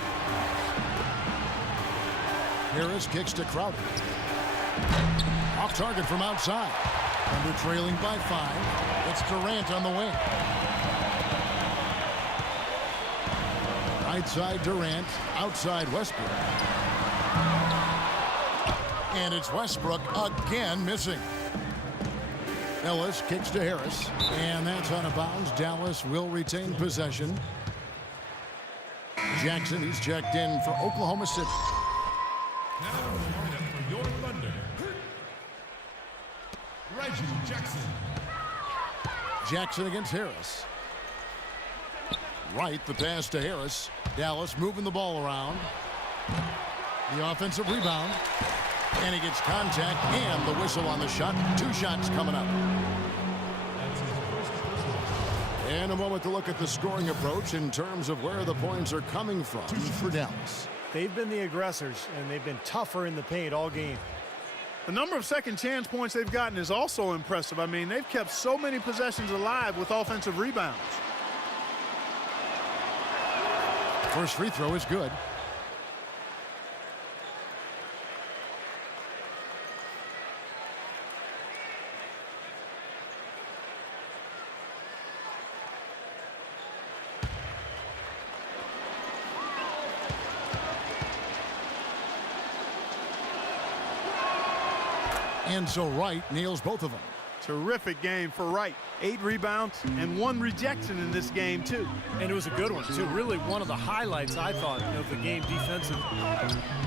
Harris kicks to Crowder. Off target from outside. Under trailing by 5. It's Durant on the wing. Right side Durant, outside Westbrook. And it's Westbrook again missing. Ellis kicks to Harris, and that's out of bounds. Dallas will retain possession. Jackson, he's checked in for Oklahoma City. Now in the lineup for your Thunder, Reggie Jackson. Jackson against Harris. Right, the pass to Harris. Dallas moving the ball around. The offensive rebound. And he gets contact and the whistle on the shot. 2 shots coming up. And a moment to look at the scoring approach in terms of where the points are coming from for Dallas. They've been the aggressors, and they've been tougher in the paint all game. The number of second chance points they've gotten is also impressive. I mean, they've kept so many possessions alive with offensive rebounds. First free throw is good. And so Wright nails both of them. Terrific game for Wright. 8 rebounds and 1 rejection in this game, too. And it was a good one, too. Really one of the highlights, I thought, of the game defensively.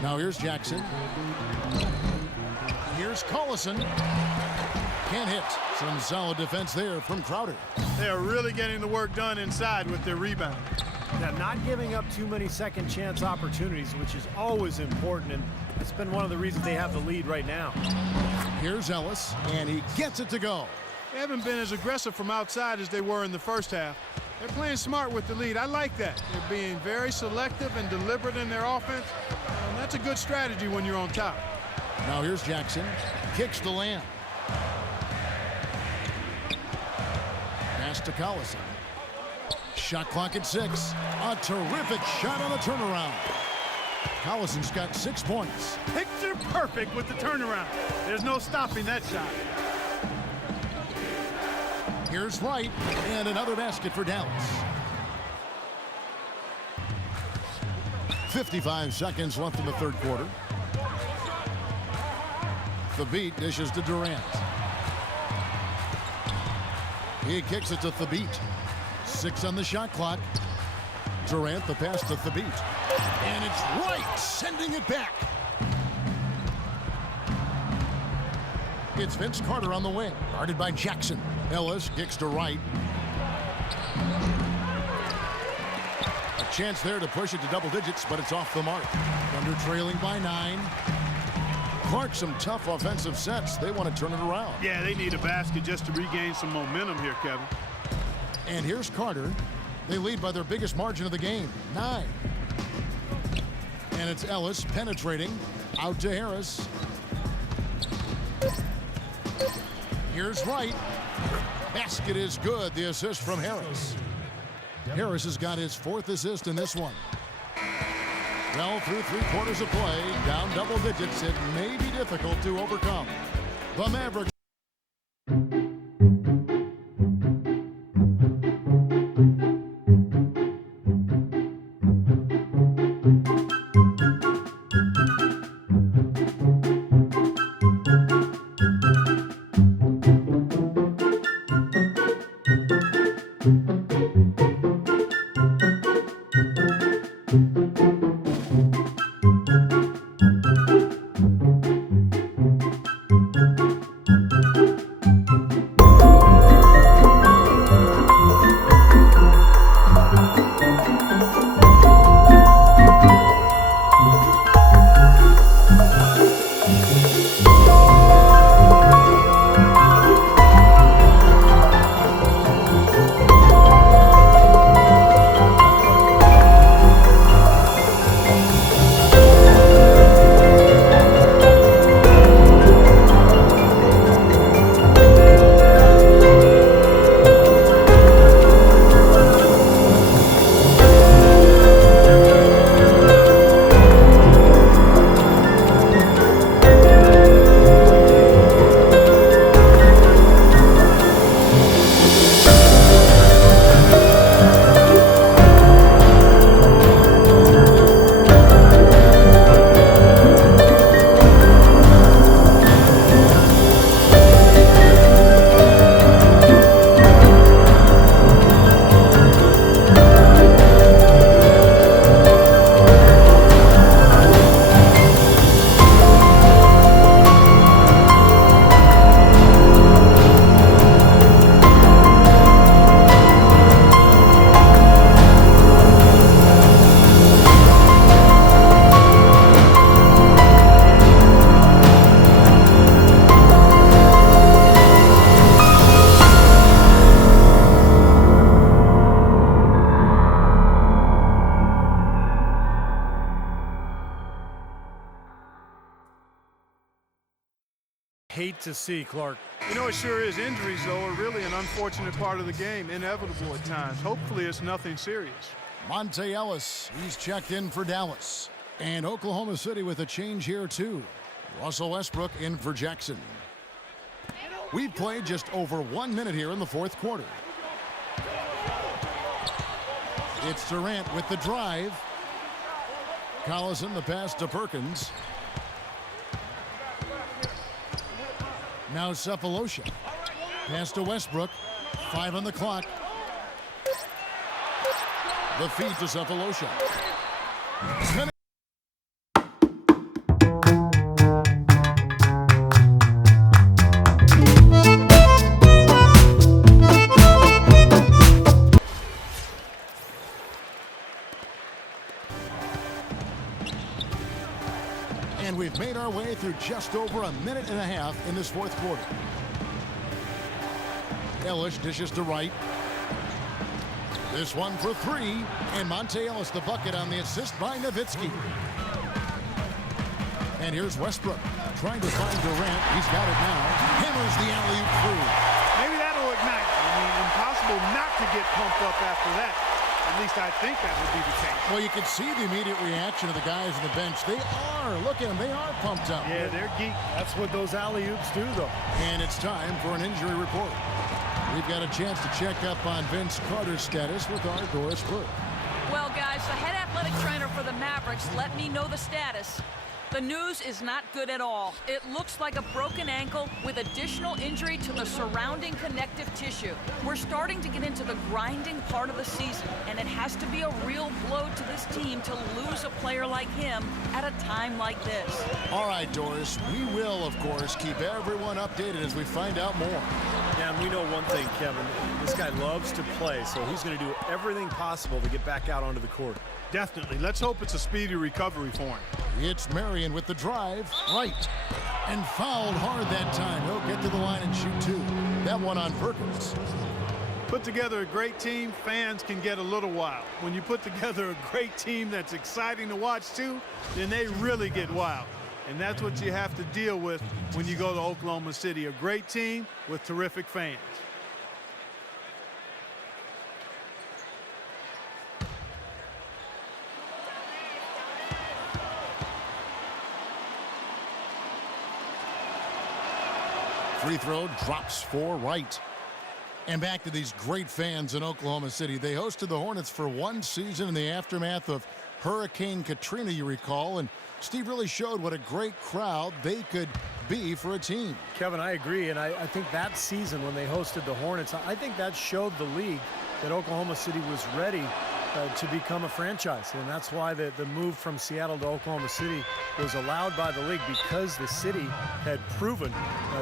Now here's Jackson. Here's Collison. Can't hit. Some solid defense there from Crowder. They are really getting the work done inside with their rebound. Now, not giving up too many second chance opportunities, which is always important, and it's been one of the reasons they have the lead right now. Here's Ellis, and he gets it to go. They haven't been as aggressive from outside as they were in the first half. They're playing smart with the lead. I like that. They're being very selective and deliberate in their offense, and that's a good strategy when you're on top. Now here's Jackson. Kicks to Lamb. Pass to Collison. Shot clock at 6. A terrific shot on the turnaround. Collison's got 6 points. Picture perfect with the turnaround. There's no stopping that shot. Here's Wright, and another basket for Dallas. 55 seconds left in the third quarter. The beat dishes to Durant. He kicks it to Thabit. 6 on the shot clock. Durant, the pass to Thabit. And it's Wright sending it back. It's Vince Carter on the wing, guarded by Jackson. Ellis kicks to right. A chance there to push it to double digits, but it's off the mark. Thunder trailing by 9. Clark, some tough offensive sets. They want to turn it around. Yeah, they need a basket just to regain some momentum here, Kevin. And here's Carter. They lead by their biggest margin of the game, 9. And it's Ellis penetrating out to Harris. Here's Wright. Basket is good. The assist from Harris. Harris has got his 4th assist in this one. Well, through 3 quarters of play, down double digits, it may be difficult to overcome. The Mavericks. Hate to see, Clark. You know, it sure is. Injuries, though, are really an unfortunate part of the game, inevitable at times. Hopefully it's nothing serious. Monte Ellis, he's checked in for Dallas. And Oklahoma City with a change here, too. Russell Westbrook in for Jackson. We've played just over 1 minute here in the 4th quarter. It's Durant with the drive. Collison the pass to Perkins. Now Cephalosha. Pass to Westbrook. 5 on the clock. The feed to Cephalosha. And we've made our way through just over 1.5 minutes in this 4th quarter. Ellis dishes to Wright. This one for 3, and Monte Ellis the bucket on the assist by Nowitzki. And here's Westbrook trying to find Durant. He's got it now. Hammers the alley-oop through. Maybe that'll ignite. I mean, impossible not to get pumped up after that. At least I think that would be the case. Well, you can see the immediate reaction of the guys on the bench. They are. Look at them. They are pumped up. Yeah, they're geek. That's what those alley-oops do, though. And it's time for an injury report. We've got a chance to check up on Vince Carter's status with our Doris Burke. Well, guys, the head athletic trainer for the Mavericks let me know the status. The news is not good at all. It looks like a broken ankle with additional injury to the surrounding connective tissue. We're starting to get into the grinding part of the season, and it has to be a real blow to this team to lose a player like him at a time like this. All right, Doris, we will, of course, keep everyone updated as we find out more. Yeah, and we know one thing, Kevin. This guy loves to play, so he's going to do everything possible to get back out onto the court. Definitely. Let's hope it's a speedy recovery for him. It's Marion with the drive, right, and fouled hard that time. He'll get to the line and shoot two. That one on Perkins. Put together a great team, fans can get a little wild. When you put together a great team that's exciting to watch too, then they really get wild. And that's what you have to deal with when you go to Oklahoma City. A great team with terrific fans. Free throw drops for right. And back to these great fans in Oklahoma City. They hosted the Hornets for one season in the aftermath of Hurricane Katrina, you recall. And Steve really showed what a great crowd they could be for a team. Kevin, I agree, and I think that season when they hosted the Hornets, I think that showed the league that Oklahoma City was ready to become a franchise. And that's why the move from Seattle to Oklahoma City was allowed by the league, because the city had proven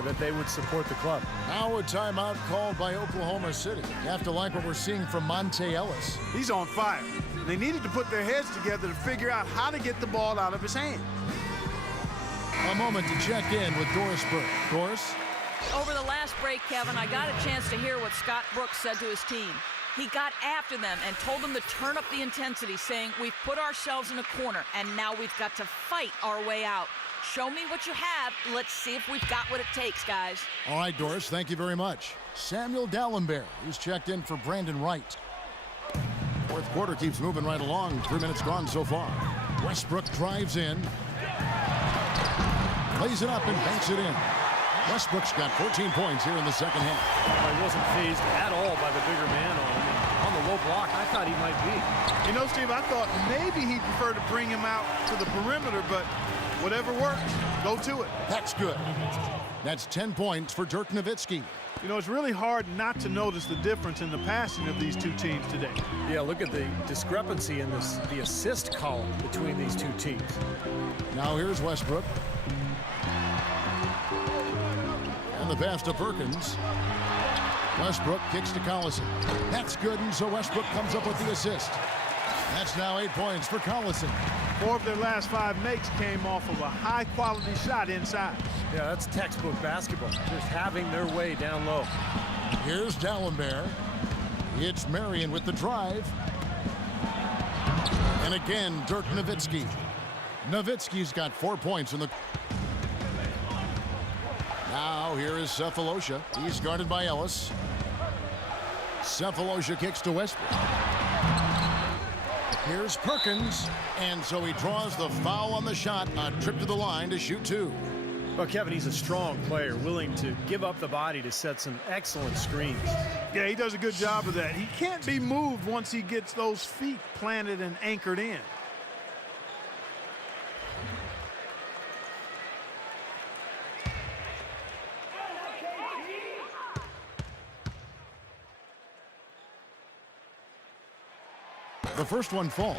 that they would support the club. Now a timeout called by Oklahoma City. You have to like what we're seeing from Monte Ellis. He's on fire. They needed to put their heads together to figure out how to get the ball out of his hand. A moment to check in with Doris Burke. Doris? Over the last break, Kevin, I got a chance to hear what Scott Brooks said to his team. He got after them and told them to turn up the intensity, saying, we've put ourselves in a corner, and now we've got to fight our way out. Show me what you have. Let's see if we've got what it takes, guys. All right, Doris, thank you very much. Samuel Dallenberg, who's checked in for Brandon Wright. Fourth quarter keeps moving right along. 3 minutes gone so far. Westbrook drives in. Lays it up and banks it in. Westbrook's got 14 points here in the second half. He wasn't phased at all by the bigger man on him. On the low block, I thought he might be. You know, Steve, I thought maybe he'd prefer to bring him out to the perimeter, but whatever works, go to it. That's good. That's 10 points for Dirk Nowitzki. You know, it's really hard not to notice the difference in the passing of these two teams today. Yeah, look at the discrepancy in the assist column between these two teams. Now here's Westbrook. And the pass to Perkins. Westbrook kicks to Collison. That's good, and so Westbrook comes up with the assist. That's now 8 points for Collison. 4 of their last 5 makes came off of a high-quality shot inside. Yeah, that's textbook basketball, just having their way down low. Here's Dallenberg. It's Marion with the drive. And again, Dirk Nowitzki. Nowitzki's got 4 points in the... Now here is Cephalosha. He's guarded by Ellis. Cephalosha kicks to Westbrook. Here's Perkins, and so he draws the foul on the shot. A trip to the line to shoot 2. Well, Kevin, he's a strong player, willing to give up the body to set some excellent screens. Yeah, he does a good job of that. He can't be moved once he gets those feet planted and anchored in. The first one falls.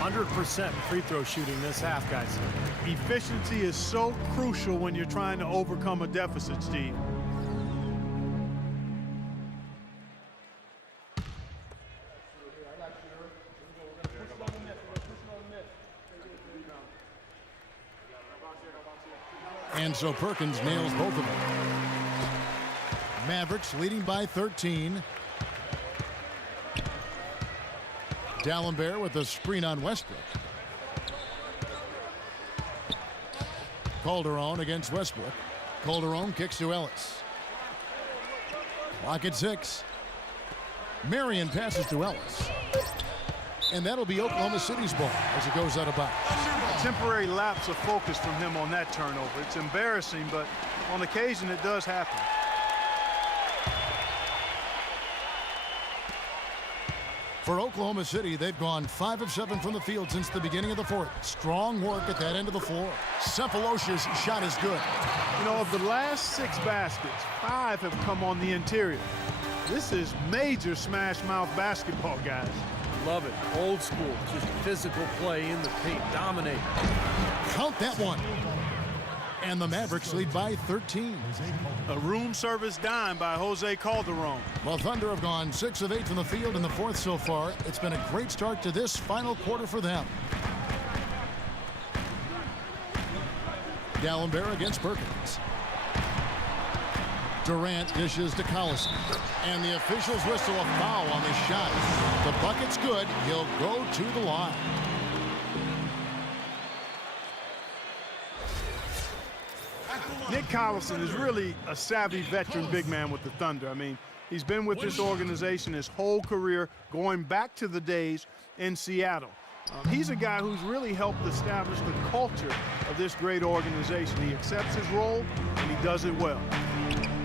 100% free throw shooting this half, guys. Efficiency is so crucial when you're trying to overcome a deficit, Steve. And so Perkins nails both of them. Mavericks leading by 13. Dallenberg with a screen on Westbrook. Calderon against Westbrook. Calderon kicks to Ellis. Clock at 6. Marion passes to Ellis. And that'll be Oklahoma City's ball as it goes out of bounds. A temporary lapse of focus from him on that turnover. It's embarrassing, but on occasion it does happen. For Oklahoma City, they've gone 5 of 7 from the field since the beginning of the fourth. Strong work at that end of the floor. Cephalosha's shot is good. You know, of the last 6 baskets, 5 have come on the interior. This is major smash mouth basketball, guys. Love it. Old school, just physical play in the paint, dominate. Count that one. And the Mavericks lead by 13. A room service dime by Jose Calderon. Well, Thunder have gone 6 of 8 from the field in the fourth so far. It's been a great start to this final quarter for them. D'Alembert against Perkins. Durant dishes to Collison. And the officials whistle a foul on the shot. The bucket's good. He'll go to the line. Nick Collison is really a savvy veteran big man with the Thunder. I mean, he's been with this organization his whole career, going back to the days in Seattle. He's a guy who's really helped establish the culture of this great organization. He accepts his role, and he does it well.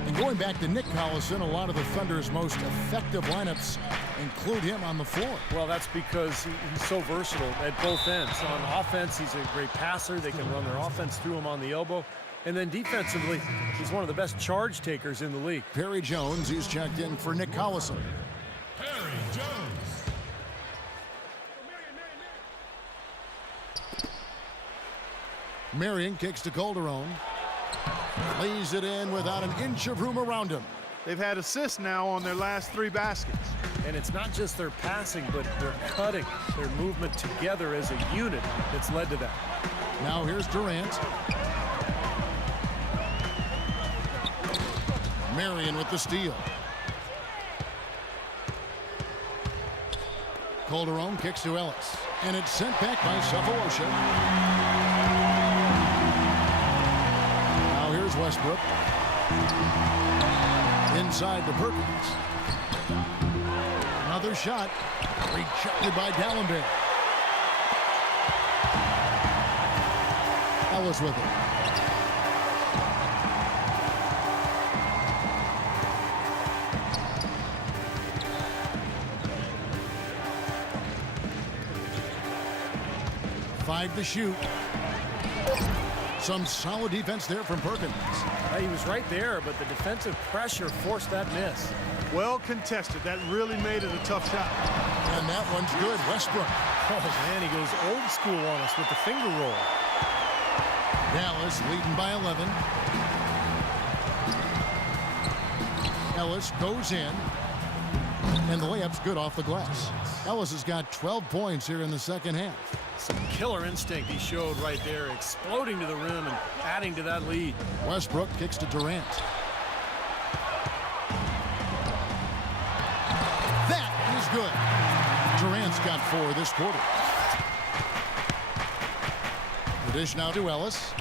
And going back to Nick Collison, a lot of the Thunder's most effective lineups include him on the floor. Well, that's because he's so versatile at both ends. On offense, he's a great passer. They can run their offense through him on the elbow. And then defensively, he's one of the best charge takers in the league. Perry Jones, he's checked in for Nick Collison. Perry Jones. Marion kicks to Calderon. Lays it in without an inch of room around him. They've had assists now on their last 3 baskets. And it's not just their passing, but their cutting, their movement together as a unit that's led to that. Now here's Durant. Marion with the steal. Calderon kicks to Ellis. And it's sent back by Cephalosha. Now here's Westbrook. Inside to Perkins. Another shot. Rejected by D'Alembert. Ellis with it. Five to shoot. Some solid defense there from Perkins. He was right there, but the defensive pressure forced that miss. Well contested. That really made it a tough shot. And that one's good. Westbrook. Oh, man, he goes old school on us with the finger roll. Dallas leading by 11. Ellis goes in. And the layup's good off the glass. Ellis has got 12 points here in the second half. Some killer instinct he showed right there, exploding to the rim and adding to that lead. Westbrook kicks to Durant. That is good. Durant's got 4 this quarter. The dish now to Ellis.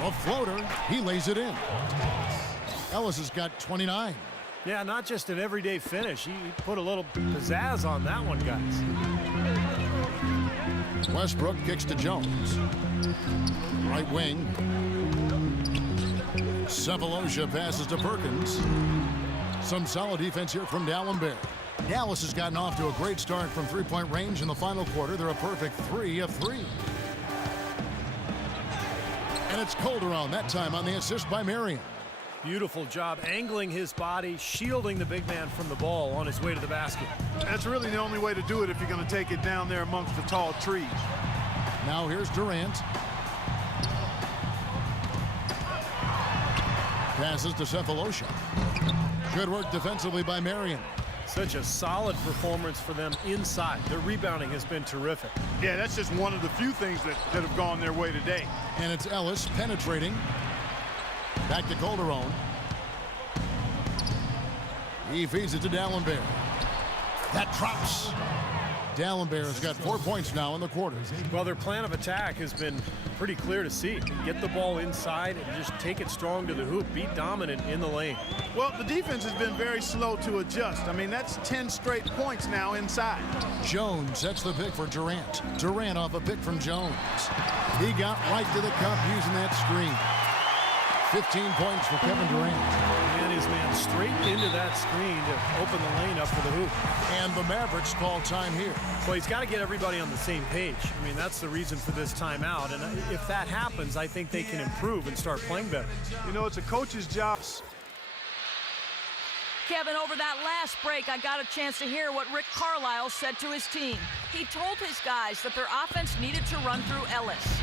A floater. He lays it in. Ellis has got 29. Yeah, not just an everyday finish. He put a little pizzazz on that one, guys. Westbrook kicks to Jones. Right wing. Cephalosha passes to Perkins. Some solid defense here from D'Alembert. Dallas has gotten off to a great start from three-point range in the final quarter. They're a perfect 3 of 3. And it's Calderon, that time on the assist by Marion. Beautiful job angling his body, shielding the big man from the ball on his way to the basket. That's really the only way to do it if you're going to take it down there amongst the tall trees. Now here's Durant. Passes to Cephalosha. Good work defensively by Marion. Such a solid performance for them inside. Their rebounding has been terrific. Yeah, that's just one of the few things that have gone their way today. And it's Ellis penetrating. Back to Calderon. He feeds it to D'Alembert. That drops. D'Alembert has got 4 points now in the quarter. Well, their plan of attack has been pretty clear to see. Get the ball inside and just take it strong to the hoop. Be dominant in the lane. Well, the defense has been very slow to adjust. I mean, that's 10 straight points now inside. Jones sets the pick for Durant. Durant off a pick from Jones. He got right to the cup using that screen. 15 points for Kevin Durant. And his man straight into that screen to open the lane up for the hoop. And the Mavericks call time here. Well, he's got to get everybody on the same page. I mean, that's the reason for this timeout. And if that happens, I think they can improve and start playing better. You know, it's a coach's job. Kevin, over that last break, I got a chance to hear what Rick Carlisle said to his team. He told his guys that their offense needed to run through Ellis.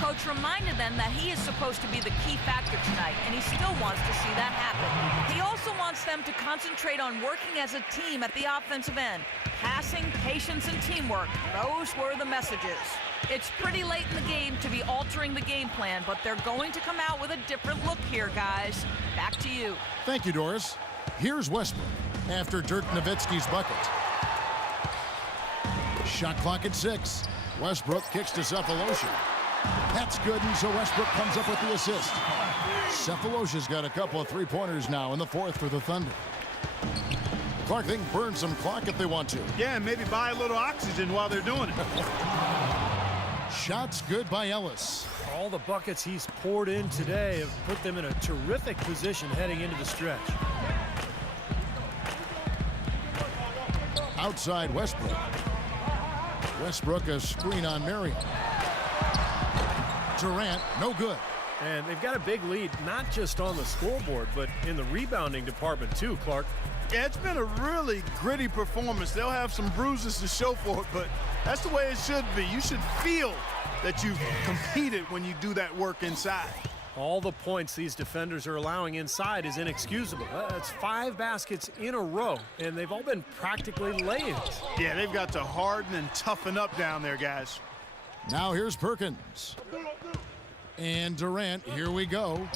Coach reminded them that he is supposed to be the key factor tonight, and he still wants to see that happen. He also wants them to concentrate on working as a team at the offensive end. Passing, patience, and teamwork, those were the messages. It's pretty late in the game to be altering the game plan, but they're going to come out with a different look here, guys. Back to you. Thank you, Doris. Here's Westbrook after Dirk Nowitzki's bucket. Shot clock at 6. Westbrook kicks to Cephalosha. That's good, and so Westbrook comes up with the assist. Cephalosha's got a couple of three-pointers now in the fourth for the Thunder. Clark, they can burn some clock if they want to. Yeah, and maybe buy a little oxygen while they're doing it. Shots good by Ellis. All the buckets he's poured in today have put them in a terrific position heading into the stretch. Outside Westbrook. Westbrook a screen on Marion. Durant, no good. And they've got a big lead, not just on the scoreboard, but in the rebounding department too, Clark. Yeah, it's been a really gritty performance. They'll have some bruises to show for it, but that's the way it should be. You should feel that you've competed when you do that work inside. All the points these defenders are allowing inside is inexcusable. That's 5 baskets in a row, and they've all been practically lay-ins. Yeah, they've got to harden and toughen up down there, guys. Now here's Perkins. And Durant, here we go.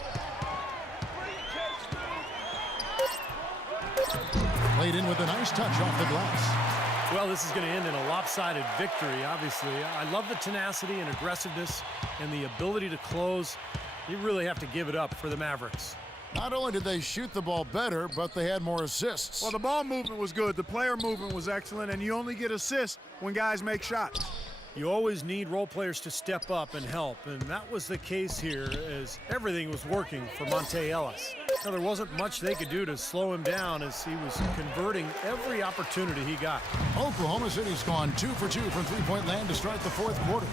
Played in with a nice touch off the glass. Well, this is going to end in a lopsided victory, obviously. I love the tenacity and aggressiveness and the ability to close. You really have to give it up for the Mavericks. Not only did they shoot the ball better, but they had more assists. Well, the ball movement was good. The player movement was excellent, and you only get assists when guys make shots. You always need role players to step up and help, and that was the case here as everything was working for Monte Ellis. Now, there wasn't much they could do to slow him down as he was converting every opportunity he got. Oklahoma City's gone 2 for 2 from three-point land to start the fourth quarter.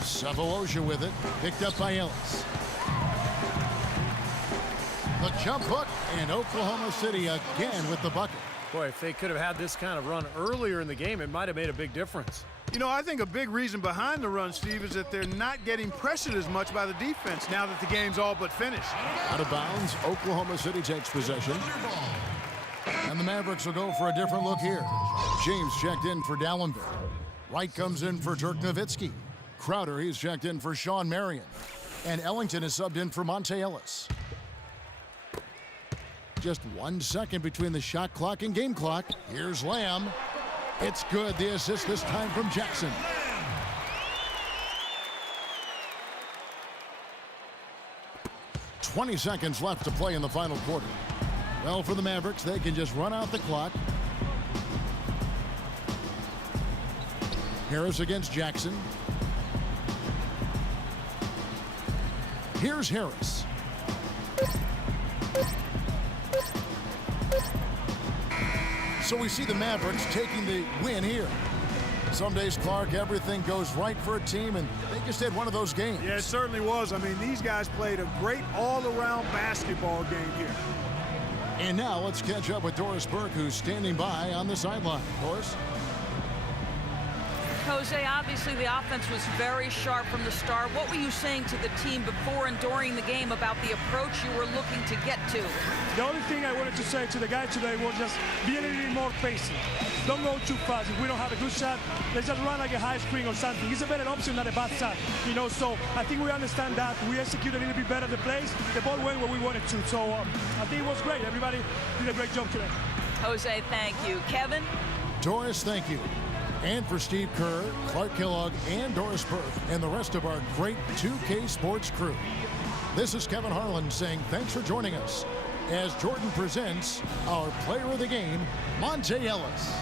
Cephalosha with it, picked up by Ellis. The jump hook, and Oklahoma City again with the bucket. Boy, if they could have had this kind of run earlier in the game, it might have made a big difference. You know, I think a big reason behind the run, Steve, is that they're not getting pressured as much by the defense now that the game's all but finished. Out of bounds, Oklahoma City takes possession. And the Mavericks will go for a different look here. James checked in for Dallenberg. Wright comes in for Dirk Nowitzki. Crowder, he's checked in for Sean Marion. And Ellington is subbed in for Monte Ellis. Just 1 second between the shot clock and game clock. Here's Lamb. It's good. The assist this time from Jackson. "20 seconds left to play in the final quarter. Well, for the Mavericks, they can just run out the clock. Harris against Jackson. Here's Harris. So we see the Mavericks taking the win here. Some days, Clark, everything goes right for a team, and they just had one of those games. Yeah, it certainly was. I mean, these guys played a great all-around basketball game here. And now let's catch up with Doris Burke, who's standing by on the sideline. Doris? Jose, obviously the offense was very sharp from the start. What were you saying to the team before and during the game about the approach you were looking to get to? The only thing I wanted to say to the guys today was just be a little bit more patient. Don't go too fast. If we don't have a good shot, let's just run like a high screen or something. It's a better option than a bad shot. You know, so I think we understand that. We execute a little bit better the plays. The ball went where we wanted to. So I think it was great. Everybody did a great job today. Jose, thank you. Kevin? Doris, thank you. And for Steve Kerr, Clark Kellogg, and Doris Burke, and the rest of our great 2K Sports crew. This is Kevin Harlan saying thanks for joining us as Jordan presents our player of the game, Monte Ellis.